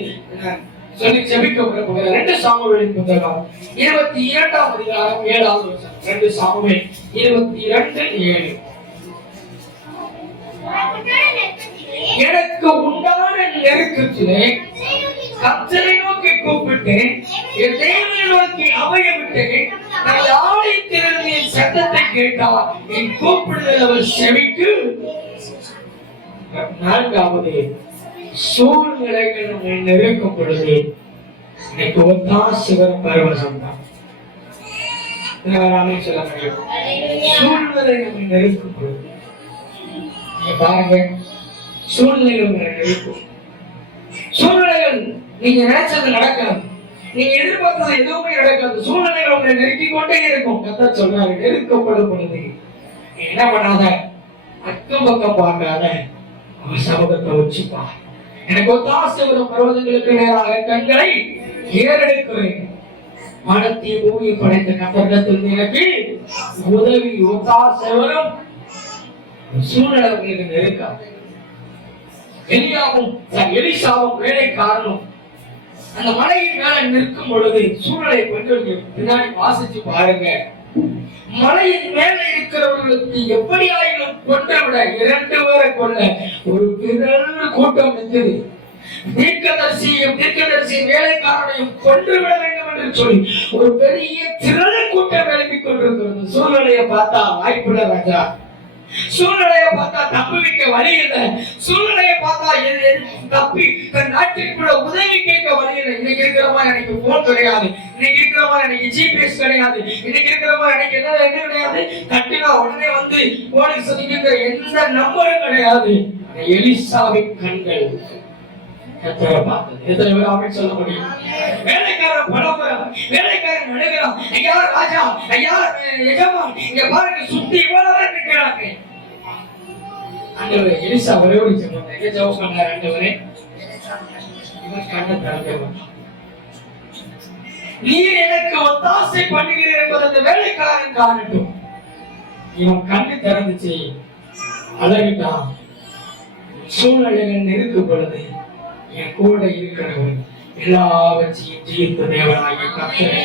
சொல்லி ஜெபிக்க போகிற 2 சாமுவேலின் புத்தகம் 22ஆம் அதிகாரம் 7வது வசனம். 2 சாமுவேல் 22:7. எனக்கு உண்டான நெருக்கத்திலே கர்த்தரை நோக்கி கூப்பிட்டேன், என் தேவனை நோக்கி அபயமிட்டேன். நான் ஆலயத்திலிருந்து என் சத்தத்தை கேட்டார், என் கூப்பிடுதல் அவர் செவிக்கு. 4வது சூழ்நிலைகள் நம்மை நெருக்கும் பொழுது எனக்கு ஒத்தாசை வரும் பரவசம் தான். ராமே சொல்ல முடியும். சூழ்நிலை நம்மை நெருக்கும் பொழுது நீங்க பாருங்க, சூழ்நிலைகள் உங்களை நெருக்கும். சூழ்நிலைகள் நீங்க நினைச்சது நடக்காது, நீங்க எதிர்பார்த்தது எதுவுமே நடக்காது. சூழ்நிலைகள் உங்களை நெருக்கிக் கொண்டே இருக்கும். கர்த்தர் சொல்றாரு, நெருக்கப்படும் பொழுது என்ன பண்ணாத, அக்கம் பக்கம் பார்க்காத, அவர் சமூகத்தை வச்சுப்பா. எனக்கு ஒத்தாசை வரும் பர்வதங்களுக்கு நேராக கண்களை ஏறெடுக்கிறேன். வானத்தை பூமியை படைத்த கர்த்தரிடத்தில் எனக்கு உதவி ஒத்தாசை வரும். சூழ்நிலை உங்களுக்கு நெருக்காது. எலிசாவும் வேலைக்காரனும் அந்த மலையின் மேல நிற்கும் பொழுது சூழ்நிலை கொஞ்சம் பின்னாடி வாசிச்சு பாருங்க. மலையின் மேல இருக்கிறவர்களுக்கு எப்படியாயிலும் கொன்றை விட 2 பேரை கொள்ள ஒரு பெரிய கூட்டம் நிற்குது. தீர்க்கதரிசி வேலைக்காரனையும் கொன்று விட வேண்டும் என்று சொல்லி ஒரு பெரிய திரள் கூட்டம் எழுப்பிக் கொண்டிருக்கிறது. சூழ்நிலையை பார்த்தா வாய்ப்புள்ள ராஜா, சூழ்நிலையை பார்த்தா தப்புவிக்க வழி இல்லை, சூழ்நிலையை பார்த்தா தப்பி தன் நாட்டிற்குள்ள உதவி கேட்க வழி இல்லை. இன்னைக்கு இருக்கிற மாதிரி எனக்கு போன் கிடையாது, இன்னைக்கு இருக்கிற மாதிரி எனக்கு ஜிபிஎஸ் கிடையாது, இன்னைக்கு இருக்கிற மாதிரி எனக்கு என்ன கிடையாது, தட்டினா உடனே வந்து போலீஸ் சொல்லிக்கிற எந்த நம்பரும் கிடையாது. எலிசாவின் கண்கள் கர்த்தரை பார்த்தது. எத்தனை பேர் ஆமென் சொல்ல முடியும்? வேலைக்காரன் பலபரம், வேலைக்காரன் நடுகிறான், ஐயா ராஜா, ஐயா எஜமான், இங்க பாருங்க சுத்தி இவ்வளவு நிற்கிறாங்க. ஆண்டவரே, எலிசா ஒரே ஜெபம், எங்க ஜெபம் பண்ணார் ஆண்டவரே? இவன் கண்ணை திறந்தவன். நீர் எனக்கு ஒத்தாசை பண்ணுகிறீர் என்பது அந்த வேலைக்காரன் காணட்டும். இவன் கண்ணு திறந்துச்சு, அழகிட்டான். சூழ்நிலைகள் நெருக்கும் பொழுது என் கூட இருக்கிறவர் எல்லாவற்றையும் தீர்த்த தேவனாகிய கர்த்தரை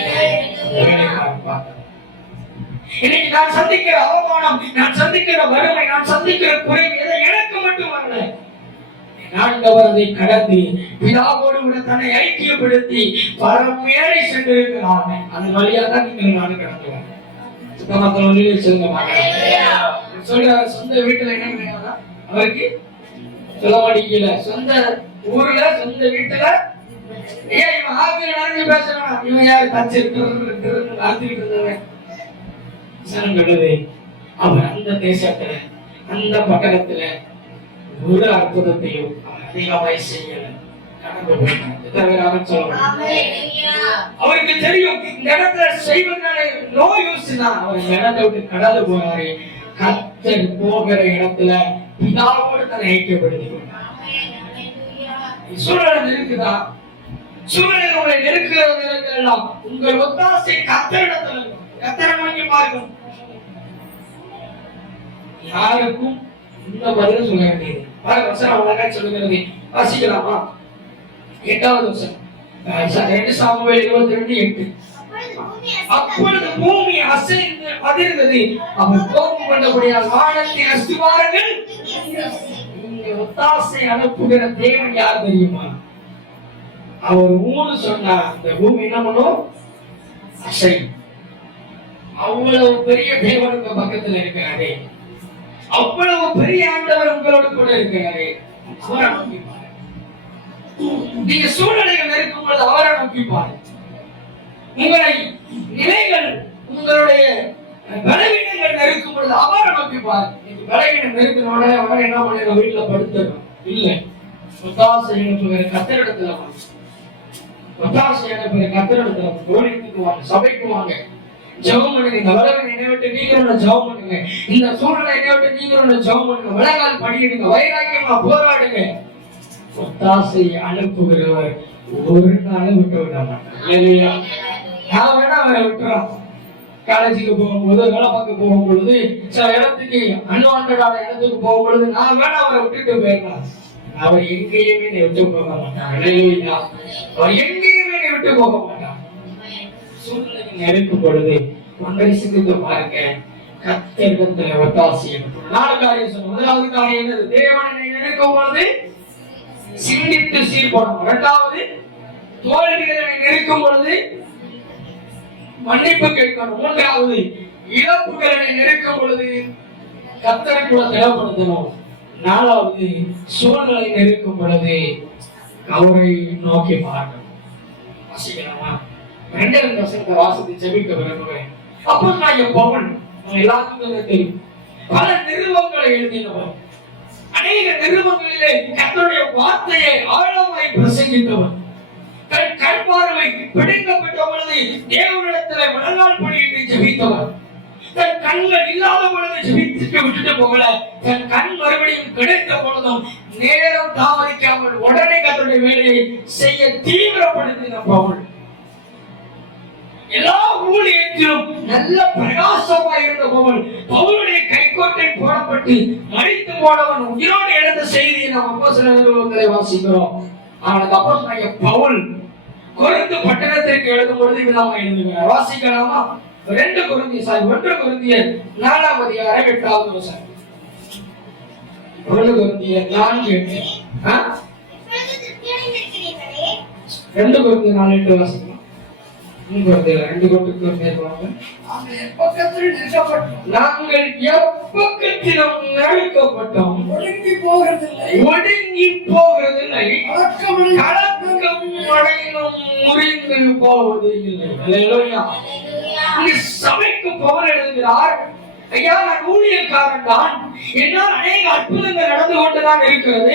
வேலைக்காரன் பார்த்தார். இன்னைக்கு நான் சந்திக்கிற அவமானம், நான் சந்திக்கிற வறுமை, நான் சந்திக்கிற குறைவு எனக்கு மட்டும் வரல. ஆண்டவர் அதை கடந்து பிதாவோடு கூட தன்னை ஐக்கியப்படுத்தி பரமேறி சென்றிருக்கிறார். அந்த வழியாக தான் நீங்கள் நானும் கடந்துவாங்க. சுத்தமத்தம் வழியிலே செல்ல மாட்டாங்க. சொல்றாரு, சொந்த வீட்டுல என்ன கிடையாதா அவருக்கு சொல்ல மாட்டேங்கல, சொந்த ஊர்ல சொந்த வீட்டுல ஏன் இவன் ஆவியில நடந்து பேசுறான், இவன் யாரு தச்சிருக்கிறது அவர் அந்த தேசத்துல அந்த பட்டணத்துல ஒரு அற்புதத்தையும் அதிகமாய் செய்யல. அவருக்கு தெரியும் இந்த இடத்துல செய்வதனால நோ யூஸ் தான். அவர் இந்த இடத்தை விட்டு கடந்து போனாரு. கர்த்தர் போகிற இடத்துல பிதாவோடு தன்னை ஐக்கியப்படுத்தி கொண்டார். சூழ்நிலை இருக்குதா? சூழ்நிலை உங்களை நெருக்கிற நேரங்கள் எல்லாம் உங்கள் ஒத்தாசை கர்த்தரிடத்துல, கர்த்தரை நோக்கி பார்க்கணும். யாருக்கும் இந்த பதில் சொல்ல வேண்டியது. வசனம் அழகா சொல்லுகிறது, வாசிக்கலாமா? 8வது வசனம், 2 சாமுவேல் 22:8. அப்பொழுது பூமி அசைந்து அதிர்ந்தது, அவர் கோபம் கொண்டபடியால் வானத்தின் அஸ்திவாரங்கள். நீங்க ஒத்தாசை அனுப்புகிற தேவன் யார் தெரியுமா? அவர் ஊன்னு சொன்னா அந்த பூமி என்ன பண்ணும்? அசையும். அவ்வளவு பெரிய தேவன் உங்க பக்கத்துல இருக்கிறாரே, அவ்வளவு பெரிய ஆண்டவர் உங்களோடு கூட இருக்கிறாரே. அவரை நோக்கி பாருங்க. நீங்க சூழ்நிலைகள் இருக்கும் பொழுது அவரை நோக்கி பாருங்க. உங்களை நிலைகள், உங்களுடைய பலவீனங்கள் நெருக்கும் பொழுது அவரை நோக்கி பாருங்க. பலவீனம் நெருக்கின உடனே அவரை என்ன பண்ண வீட்டுல படுத்துறோம் இல்ல, ஒத்தாசை அனுப்புகிற கர்த்தரிடத்துல வாங்க. ஒத்தாசை அனுப்புகிற கர்த்தரிடத்துல கோரிக்கைக்கு வாங்க, சபைக்கு வாங்க, ஜெபம் பண்ணுங்க. இந்த வளவை நினைவிட்டு நீங்களும் ஜெபம் பண்ணுங்க. இந்த சூழ்நிலை நினைவிட்டு நீங்களும் ஜெபம் பண்ணுங்க. விலகால் படிடுங்க, வைராக்கியமா போராடுங்க. ஒத்தாசை அனுப்புகிறவர் ஒரு நாளும் விட்டு விட மாட்டார். நான் வேணா அவரை விட்டுறோம். காலேஜுக்கு போகும்போது, வேலை பார்க்க போகும்பொழுது, சில இடத்துக்கு அன்வான்டான இடத்துக்கு போகும்பொழுது நான் வேணா அவரை விட்டுட்டு போயிடலாம். அவர் எங்கேயுமே விட்டு போக மாட்டார். அவர் எங்கேயுமே விட்டு போக மாட்டார். சூழ்நிலை நெருக்கும் பொழுது ஒன்றை சிந்தித்து பாருங்க. கர்த்தரிடத்தில் ஒத்தாசை அனுப்பும். 4 காரியம் சொன்ன. முதலாவது காரியம் என்னது? தேவனை நினைக்கும் பொழுது சிந்தித்து சீர்படணும். 2வது, தோல்விகளை நெருக்கும் பொழுது மன்னிப்பு கேட்கணும். 3வது, இழப்புகளை நெருக்கும் பொழுது கர்த்தரை கூட தேவைப்படுத்தணும். 4வது, சூழ்நிலை நெருக்கும் பொழுது அவரை நோக்கி பார்க்கணும். வாசிக்கலாமா? 2வது வசனத்தை வாசித்து ஜெபிக்க விரும்புகிறேன். அப்போஸ்தலனாகிய பவுல் எல்லாத்துக்கும் தெரியும், பல நிருபங்களை எழுதினவர், அநேக நிருபங்களிலே கர்த்தருடைய வார்த்தையை ஆழமாய் பிரசங்கித்தவர், தன் கண் பார்வை பிடுங்கப்பட்ட பொழுது தேவனிடத்திலே முழங்கால் படியிட்டு ஜெபித்தவர், தன் கண்கள் இல்லாத பொழுது ஜெபித்துட்டு விட்டுட்டு போகல, தன் கண் மறுபடியும் கிடைத்த பொழுதும் நேரம் தாமதிக்காமல் உடனே கர்த்தருடைய வேலையை செய்ய தீவிரப்படுத்தின பவுல். எல்லா ஊழியத்திலும் நல்ல பிரகாசமாய் இருந்த பவுல், பவுலுடைய கைக்கோட்டை போடப்பட்டு மரித்து போனவன் உயிரோடு எழுந்த செய்தியை நாம் அப்போஸ்தலர் நிருபங்களை வாசிக்கிறோம். ஆனால் அப்போஸ்தலனாகிய பவுல் கொரிந்து பட்டணத்திற்கு எழுதும் பொழுது விதமாக எழுதுகிறார். வாசிக்கலாமா? 1 கொரிந்தியர் 4ஆம் அதிகாரம் 8வது வசனம். 1 கொரிந்தியர் 4:8. 2 கொரிந்தியர் 4:8 வாசிக்கலாம். 2 கொரிந்தியர் நாங்கள் எப்பக்கத்திலும் நெருக்கப்பட்டோம், ஒடுங்கி போகிறதில்லை, கலக்கம் அடையும், முறிந்து போவது இல்லை. அல்லேலூயா. சபைக்கு பவுல் எழுதுகிறார், ஐயா நான் ஊழியக்காரன் தான், என்னால் அநேக அற்புதங்கள் நடந்து கொண்டுதான் இருக்கிறது,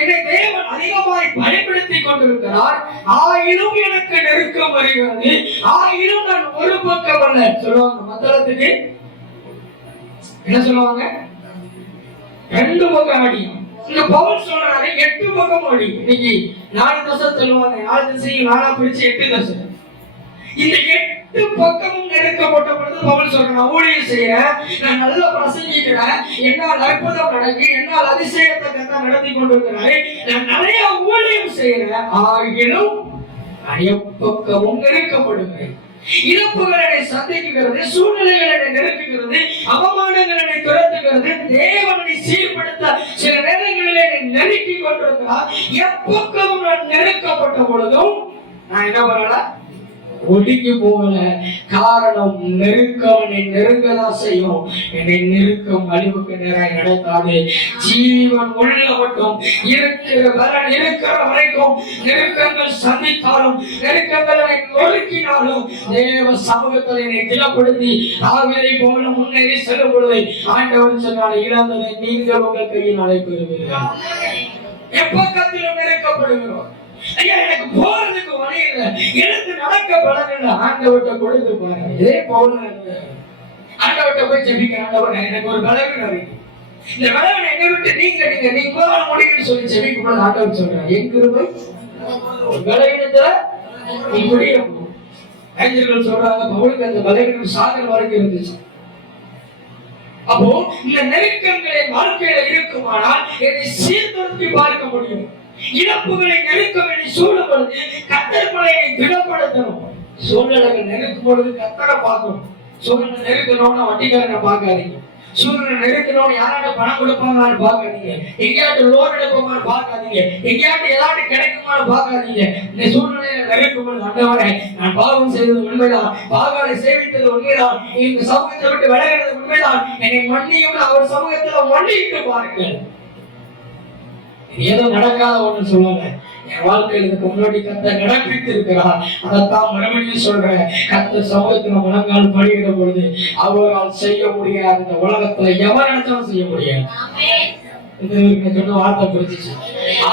என்னை தேவன் அதிகமாய் பயன்படுத்திக் கொண்டிருக்கிறார், ஆயினும் எனக்கு நெருக்கம் வருகிறது, ஆயினும் நான் ஒரு பக்கம் அல்ல சொல்லுவாங்க. மத்தளத்துக்கு என்ன சொல்லுவாங்க? 2 பக்கம் அடியும். இந்த பவுல் சொல்றாரு 8 பக்கம் அடி. இன்னைக்கு 4 தசை சொல்லுவாங்க, 4 திசையும் 4ஆ பிரிச்சு 8 தசை. இந்த 8 பக்கமும் நெருக்கப்பட்ட பொழுது பவுல் சொல்றான், ஊழியம் செய்யறேன், நான் நல்லா பிரசங்கிக்கிறேன், என்னால் அற்புதம் நடக்கு, என்னால் அதிசயத்தை கர்த்தர் நடத்தி கொண்டிருக்கிறாரு, நான் நிறைய ஊழியம் செய்யறேன், ஆகிலும் எப்பக்கமும் நெருக்கப்படுகிறேன். இழப்புகள் என்னை சந்திக்கிறது, சூழ்நிலைகள் என்னை நெருக்குகிறது, அவமானங்கள் என்னை துரத்துகிறது, தேவனை சீர்படுத்த சில நேரங்களில் என்னை நெருக்கி கொண்டிருக்கிறார். எப்பக்கமும் நான் நெருக்கப்பட்ட பொழுதும் நான் என்ன பண்ணல? ஒடுங்கி போகல. காரணம், நெருக்கம் என்னை நெருங்கதான் செய்யும். என்னை நெருக்கம் அழிவுக்கு நேராக நடத்தாது. ஜீவன் உள்ள மட்டும் இருக்கிற வரைக்கும் நெருக்கங்கள் சந்தித்தாலும், நெருக்கங்கள் என்னை நொறுக்கினாலும், தேவ சமூகத்தில் என்னை திலப்படுத்தி தாவீதை போல முன்னேறி செல்லும் பொழுது ஆண்டவர் சொன்னார், இழந்ததை நீங்கள் உங்கள் கையினாலே பெறுவீர்கள். எப்பக்கத்திலும் நெருக்கப்படுகிறோம். ஐயா எனக்கு போறதுக்கு வழி இல்லை, எனக்கு நடக்க பலன் ஆண்டவர்கிட்ட கொடுத்து பாருங்க. இதே பவுல் ஆண்டவர்கிட்ட போய் ஜெபிக்க, ஆண்டவர் எனக்கு ஒரு பலவீனம் இருக்கு, இந்த பலவீனம் என்னை விட்டு நீங்க போக முடியும்னு சொல்லி ஜெபிக்கும் போது ஆண்டவர் சொல்றாரு, என் கிருபை பலவீனத்துல நீ முடிய. ஐயர்கள் சொல்றாங்க பவுலுக்கு அந்த பலவீனம் சாகர வரைக்கும் இருந்துச்சு. அப்போ இந்த நெருக்கங்களை வாழ்க்கையில இருக்குமானால் என்னை சீர்திருத்தி பார்க்க முடியும். இழப்புகளை நெருக்கங்களை சூடும் பொழுது கர்த்தர் மலையை திடப்படுத்தணும். சூழ்நிலைகள் நெருக்கும் பொழுது கர்த்தரை பார்க்கணும். சூழ்நிலை நெருக்கணும்னு வட்டிக்காரனை பார்க்காதீங்க. சூழ்நிலை நெருக்கணும்னு யாராட்ட பணம் கொடுப்பாங்கன்னு பார்க்காதீங்க. எங்கேயாட்டு லோன் எடுப்போமான்னு பார்க்காதீங்க. எங்கேயாட்டு ஏதாட்டு கிடைக்குமான்னு பார்க்காதீங்க. இந்த சூழ்நிலையில நெருக்கும் பொழுது ஆண்டவரே நான் பாவம் செய்தது உண்மைதான், பாவங்களை சேவித்தது உண்மைதான், இந்த சமூகத்தை விட்டு விலகிறது உண்மைதான், என்னை மன்னியும் அவர் சமூகத்துல மன்னிட்டு பாருங்கள். ஏதோ நடக்காத ஒண்ணு சொல்லுவாங்க, என் வாழ்க்கையில் இதுக்கு முன்னாடி கர்த்தர் நடப்பித்து இருக்கிறார். அதைத்தான் மறுபடியும் சொல்றேன். கர்த்தர் சமூகத்துல முழங்கால் படிக்கிற பொழுது அவரால் செய்ய முடியாது. இந்த உலகத்துல எவர் நினைச்சாலும் செய்ய முடியாது. சொன்ன வார்த்தை புரிஞ்சிச்சு.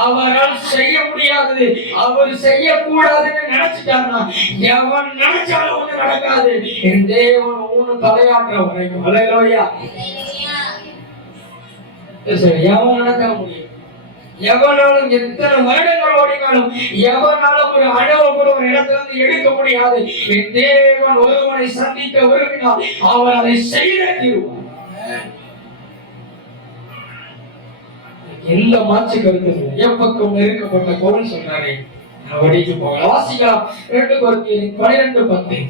அவரால் செய்ய முடியாது, அவர் செய்யக்கூடாதுன்னு நினைச்சிட்டாருன்னா எவன் நினைச்சாலும் ஒண்ணு நடக்காது. என் தேவன் ஒண்ணு தலையாற்ற வரைக்கும் அல்லேலூயா. எவன் நடக்க முடியும்? எவனாலும் எத்தனை வருடங்கள் ஓடினாலும் எவனாலும் ஒரு அணுவை கூட ஒரு இடத்திலிருந்து எடுக்க முடியாது. என் தேவன் ஒருவனை சந்திக்க விரும்பினால் அவர் அதை செய்த தீர்வார். எந்த மாற்று கருத்து இல்லை. எப்பக்கம் நெருக்கப்பட்ட பவுல் சொல்றாரு, வடிக்கு போக வாசிக்கலாம். 2 கொரிந்தியர் 12:10.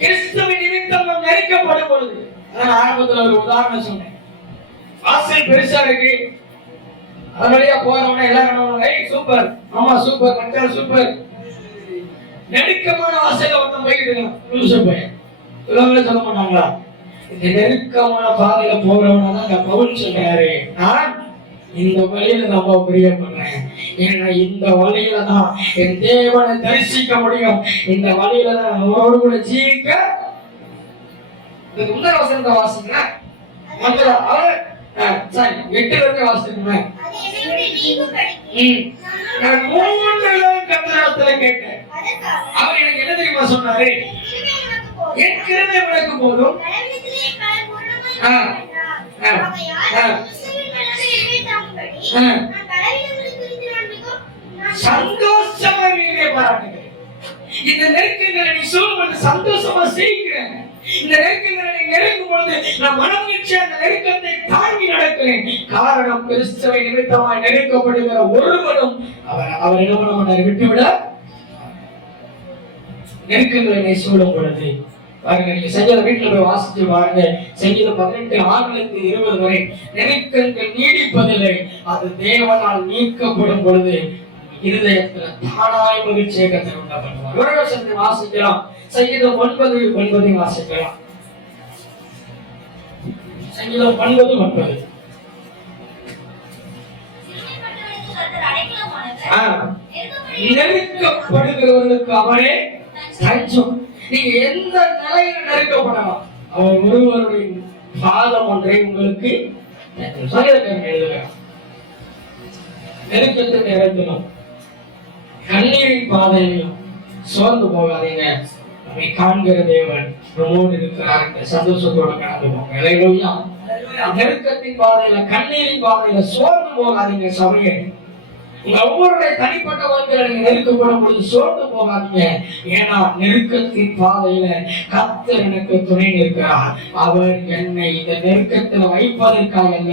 கிறிஸ்துவின் நிமித்தம் நெருக்கப்படும் பொழுது, ஆரம்பத்தில் ஒரு உதாரணம் சொன்னேன். வாசல் பெருசா இருக்கு, அது வழியா போறவன எல்லாரும் சூப்பர், ஆமா சூப்பர், மக்கள் சூப்பர். நெருக்கமான வாசையில ஒருத்தன் போய்கிட்டு இருக்கான், லூசு பையன். சொல்ல மாட்டாங்களா? இந்த நெருக்கமான பாதையில போறவனதான் இந்த பவுல் சொல்றாரு, நான் இந்த வழியில நான் பிரியப்படுறேன். ஏன்னா இந்த வழியில தான் என் தேவனை தரிசிக்க முடியும். இந்த வழியில தான் அவரோடு கூட ஜீவிக்க. முன்னர வசனத்தை வாசிங்க. சாரி, 8 வரைக்கும் வாசிங்க. நான் 3 கர்த்தரிடத்துல கேட்டேன். அவர் எனக்கு என்ன தெரியுமா சொன்னாரு? என் கிருபை உனக்கு போதும். சந்தோஷமா நீங்க பாருங்க. இந்த நெருக்கங்களை நீ சொல்லும்போது சந்தோஷமா செய்கிறேன். இந்த நெருக்கங்களை நீ நெருங்கும் பொழுது நான் மனமகிழ்ச்சி அந்த நெருக்கத்தை தாங்கி நடக்கிறேன். காரணம் கிறிஸ்துவை நிமித்தமாய் நெருக்கப்படுகிற ஒருவனும் அவர் என்ன பண்ண மாட்டார், விட்டுவிட. நெருக்கங்களை நீ சொல்லும் பொழுது பாருங்க, நீங்க சங்கீத வீட்டுல போய் வாசிச்சு பாருங்க. சங்கீத 18:6-20 வரை நெருக்கங்கள் நீடிப்பதில்லை, அது தேவனால் நீக்கப்படும் பொழுது இருதயத்துல தானாய் மகிழ்ச்சியை கர்த்தர் உண்டாக்குவார். ஒரு வருஷத்தை வாசிக்கலாம். சங்கீதம் 9:9 வாசிக்கலாம். சங்கீதம் 9:9. நெருக்கப்படுகிறவர்களுக்கு அவரே தஞ்சம். நீங்க எந்த நிலையில நெருக்கப்படலாம், அவர் ஒருவருடைய பாதம் ஒன்றை உங்களுக்கு எழுதுகிறார். நெருக்கத்தை நேரத்திலும் கண்ணீரின் பாதையிலும் சோர்ந்து போகாதீங்க. நம்மை காண்கிற தேவன் நம்மோடு இருக்கிறார். சந்தோஷத்தோட கடந்து போங்க. அல்லேலூயா. நெருக்கத்தின் பாதையில, கண்ணீரின் பாதையில சோர்ந்து போகாதீங்க. சமயம் ஒவ்வொருடைய தனிப்பட்ட வாழ்க்கையில நீங்க நெருக்கப்படும் பொழுது சோர்ந்து போகாதீங்க. ஏன்னா நெருக்கத்தின் பாதையில கர்த்தர் எனக்கு துணை நிற்கிறார். அவர் என்னை இந்த நெருக்கத்துல வைப்பதற்காக அல்ல,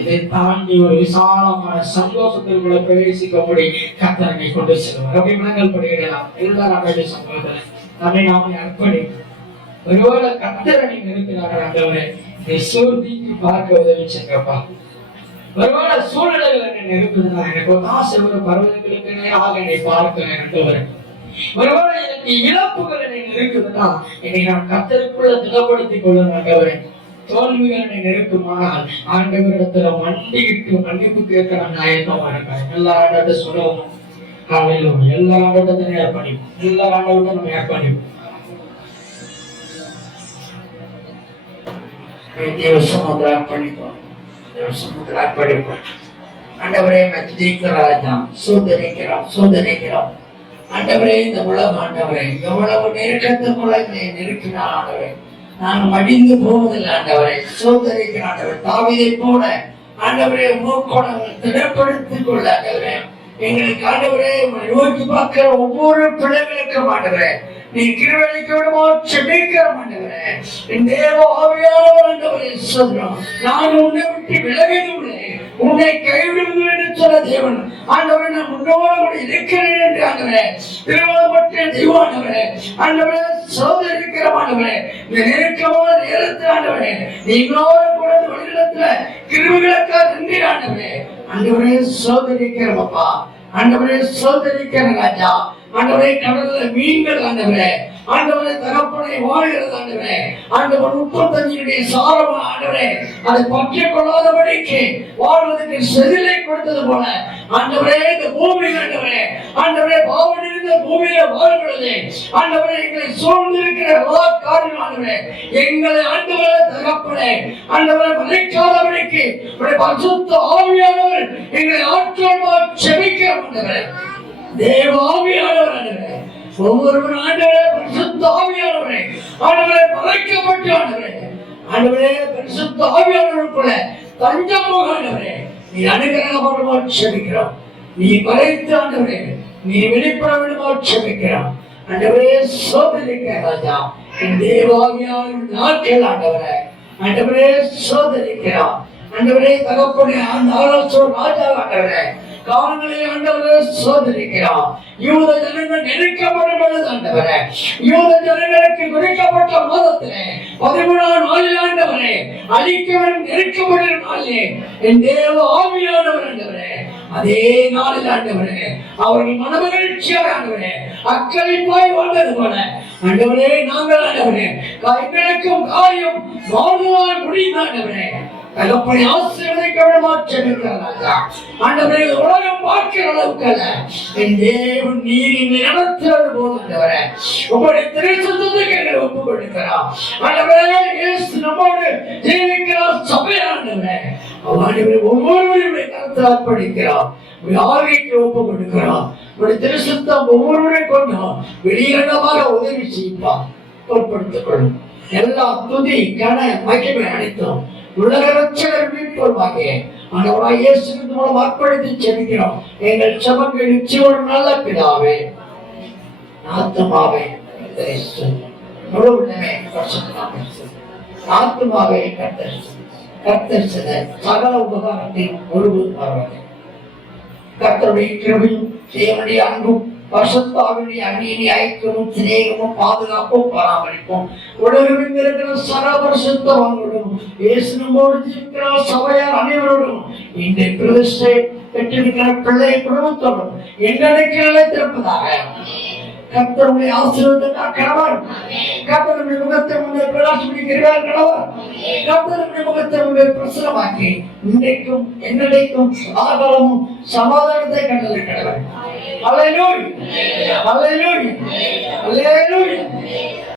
இதை தாண்டி ஒரு விசாலமான சந்தோஷத்திற்குள்ள பிரவேசிக்கும்படி கர்த்தர் என்னை கொண்டு செல்வார். அப்படி மனங்கள் படுகிறலாம். எல்லாரும் சமூகத்துல நம்மை நாம அர்ப்பணிப்போம். ஒருவேளை கர்த்தர் நீ நெருக்கிறார்கள், ஆண்டவரே இதை சோர்ந்திக்கு பார்க்க உதவி செய்யப்பா. ஒருவேளை சூழ்நிலைகள் என்னை நெருக்குதுன்னா எனக்கு ஒரு ஆசை, ஒரு பருவங்களுக்கு நேராக என்னை பார்க்கிறேன் ஆண்டவரே. ஒருவேளை எனக்கு இழப்புகள் என்னை நெருக்குதுன்னா என்னை நான் கர்த்தருக்குள்ள திடப்படுத்திக் கொள்ளும் ஆண்டவரே. தோல்விகள் என்னை நெருக்குமானால் ஆண்டவரிடத்துல மண்டிட்டு மன்னிப்பு கேட்க நான் ஆயத்தமா இருக்கேன். எல்லா ஆண்டத்தை சொல்லுவோம். காலையிலும் எல்லா ஆண்டத்தை ஏற்பணிப்போம். எல்லா ஆண்டவர்களை நம்ம ஏற்பணிப்போம். பண்ணிப்போம். ஆண்டவரே சோதனைக்கிறோம். ஆண்டவரே இந்த உலகம் ஆண்டவரே எவ்வளவு நெருக்கத்துக்குள்ள நெருக்கினார் ஆண்டவரே. நான் மடிந்து போவதில்லை ஆண்டவரே. சோதனைக்கிறோம் ஆண்டவரே. தாவீதை போல ஆண்டவரே மூக்கோணங்கள் திடப்படுத்திக் கொள்ள ஆண்டவரே. எங்களுக்கு ஆண்டவரே நோக்கி பார்க்கிற ஒவ்வொரு பிள்ளைகளுக்கும் ஆண்டவரே நீ கிருபைக்கு விடுமோ செபிக்கிற ஆண்டவரே. என் தேவ ஆவியானவர் ஆண்டவரே சொல்றோம், நான் உன்னை விட்டு விலகிவிடுவேன், உன்னை கைவிடுவது என்று சொன்ன தேவன் ஆண்டவரே நான் உன்னோடு கூட இருக்கிறேன் என்று ஆண்டவரே திருமணப்பட்ட தெய்வம் ஆண்டவரே. ஆண்டவரே சோதரிக்கிற ஆண்டவரே இந்த நெருக்கமான நேரத்தில் ஆண்டவரே நீங்களோடு கூட வழியிடத்துல கிருபைகளுக்காக நன்றி ஆண்டவரே. ஆண்டவரே சோதரிக்கிறப்பா, ஆண்டவரே சோதரிக்கிற ராஜா. ஆண்டவரே கடல்ல மீன்கள் ஆண்டவரே, ஆண்டவரே தகப்பனை வாழ்கிறது ஆண்டவரே. ஆண்டவர் 35 சாரமா ஆண்டவரே அதை பற்றிக் கொள்ளாதபடிக்கு வாழ்வதற்கு செதிலை கொடுத்தது போல ஆண்டவரே இந்த பூமி ஆண்டவரே ஆண்டவரே பாவம் இருந்த பூமியில வாழ்கிறது ஆண்டவரே. எங்களை சூழ்ந்திருக்கிற காரியம் ஆண்டவரே எங்களை ஆண்டவரே தகப்பனே ஆண்டவரை மறைக்காதபடிக்கு பரிசுத்த ஆவியானவர் எங்களை ஆற்றமா செபிக்கிற ஆண்டவரே. தேவ ஆவியானவர் ஆண்டவரே ஒவ்வொருவரும் ஆண்டவரே பரிசுத்த ஆவியானவரே ஆண்டவரே மறைக்கப்பட்டு ஆண்டவரே ஆண்டவரே பரிசுத்த ஆவியானவருக்குள்ள தஞ்சம் போக ஆண்டவரே நீ அனுகிரகமா செபிக்கிறோம். நீ மறைத்து ஆண்டவரே நீ வெளிப்பட வேண்டுமா செபிக்கிறோம். ஆண்டவரே சோதரிக்க ராஜா என் தேவ ஆவியானவர் நாட்கள் ஆண்டவரே ஆண்டவரே சோதரிக்கிறோம். ஆண்டவரே தகப்பனே அந்த ஆலோசனை ராஜா ஆண்டவரே காலங்களை ஆண்டவரே சோதரிக்கிறோம். யூத ஜனங்கள் நெருக்கப்படும் பொழுது ஆண்டவரே, யூத ஜனங்களுக்கு குறிக்கப்பட்ட மாதத்திலே 13ஆம் நாளில் ஆண்டவரே, அழிக்கப்படும் நெருக்கப்படும் நாளிலே என் தேவ ஆவியானவர் ஆண்டவரே, அதே நாளில் ஆண்டவரே அவர்கள் மனமகிழ்ச்சியாக ஆண்டவரே அக்களிப்பாய் வாழ்ந்தது போல ஆண்டவரே நாங்கள் ஆண்டவரே எங்களுக்கும் காரியம் வாழ்வால் முடிந்த ஆண்டவரே தகப்பனை ஆசீர்வதிக்க மாற்றிருக்கிறார்கள் ஆண்டவரே. உலகம் பார்க்கிற அளவுக்கு அல்ல, என் தேவன் நீரின் நடத்துவது போதுண்டவரே உங்களுடைய திருச்சத்துக்கு எங்களை ஒப்புக் கொடுக்கிறோம் ஆண்டவரே. இயேசு நம்மோடு ஜீவிக்கிறார் சபையாண்டவரே, ஆண்டவரே ஒவ்வொருவரையும் கருத்தில் அர்ப்பணிக்கிறோம், ஆவிக்கு ஒப்புக் கொடுக்கிறோம். உங்களுடைய திருச்சத்தம் ஒவ்வொருவரையும் கொண்டோம் வெளியிடமாக உதவி செய்வார் பொருட்படுத்திக் கொள்ளும். எல்லா துதி கன மகிமை அனைத்தும் உலக ரட்சகர் மீட்பொருவாகிய ஆண்டவராகிய இயேசு கிறிஸ்து மூலம் அர்ப்பணித்து ஜெபிக்கிறோம் எங்கள் ஜெபங்கள் நிச்சயம் நல்ல பிதாவே. ஆத்துமாவே முழு உள்ளமே ஆத்துமாவே கர்த்தர் செய்த சகல உபகாரத்தையும் முழுவதும் வருவது கர்த்தருடைய கிருபையும் தேவனுடைய அன்பும் பரிசுத்தாவினுடைய அந்நிய ஐக்கியமும் சிநேகமும் பாதுகாப்பும் பராமரிப்பும் உலகமெங்கும் இருக்கிற சகல பரிசுத்தவான்களோடும் இயேசு நம்மோடு இருக்கிற சபையார் அனைவரோடும் இன்றைய பிரதிஷ்டை பெற்றிருக்கிற பிள்ளை குடும்பத்தோடும் எங்களுக்கு நிலைத்திருப்பதாக. கர்த்தருடைய ஆசீர்வாதத்தால் கணவர், கர்த்தருடைய முகத்தை முன்னே பிரகாசிக்கிறார் கணவர், கர்த்தருடைய முகத்தை முன்னே பிரசனமாக்கி இன்றைக்கும் என்னைக்கும் ஆகாலமும் சமாதானத்தை கண்டது கணவர். அல்லேலூயா, அல்லேலூயா, அல்லேலூயா.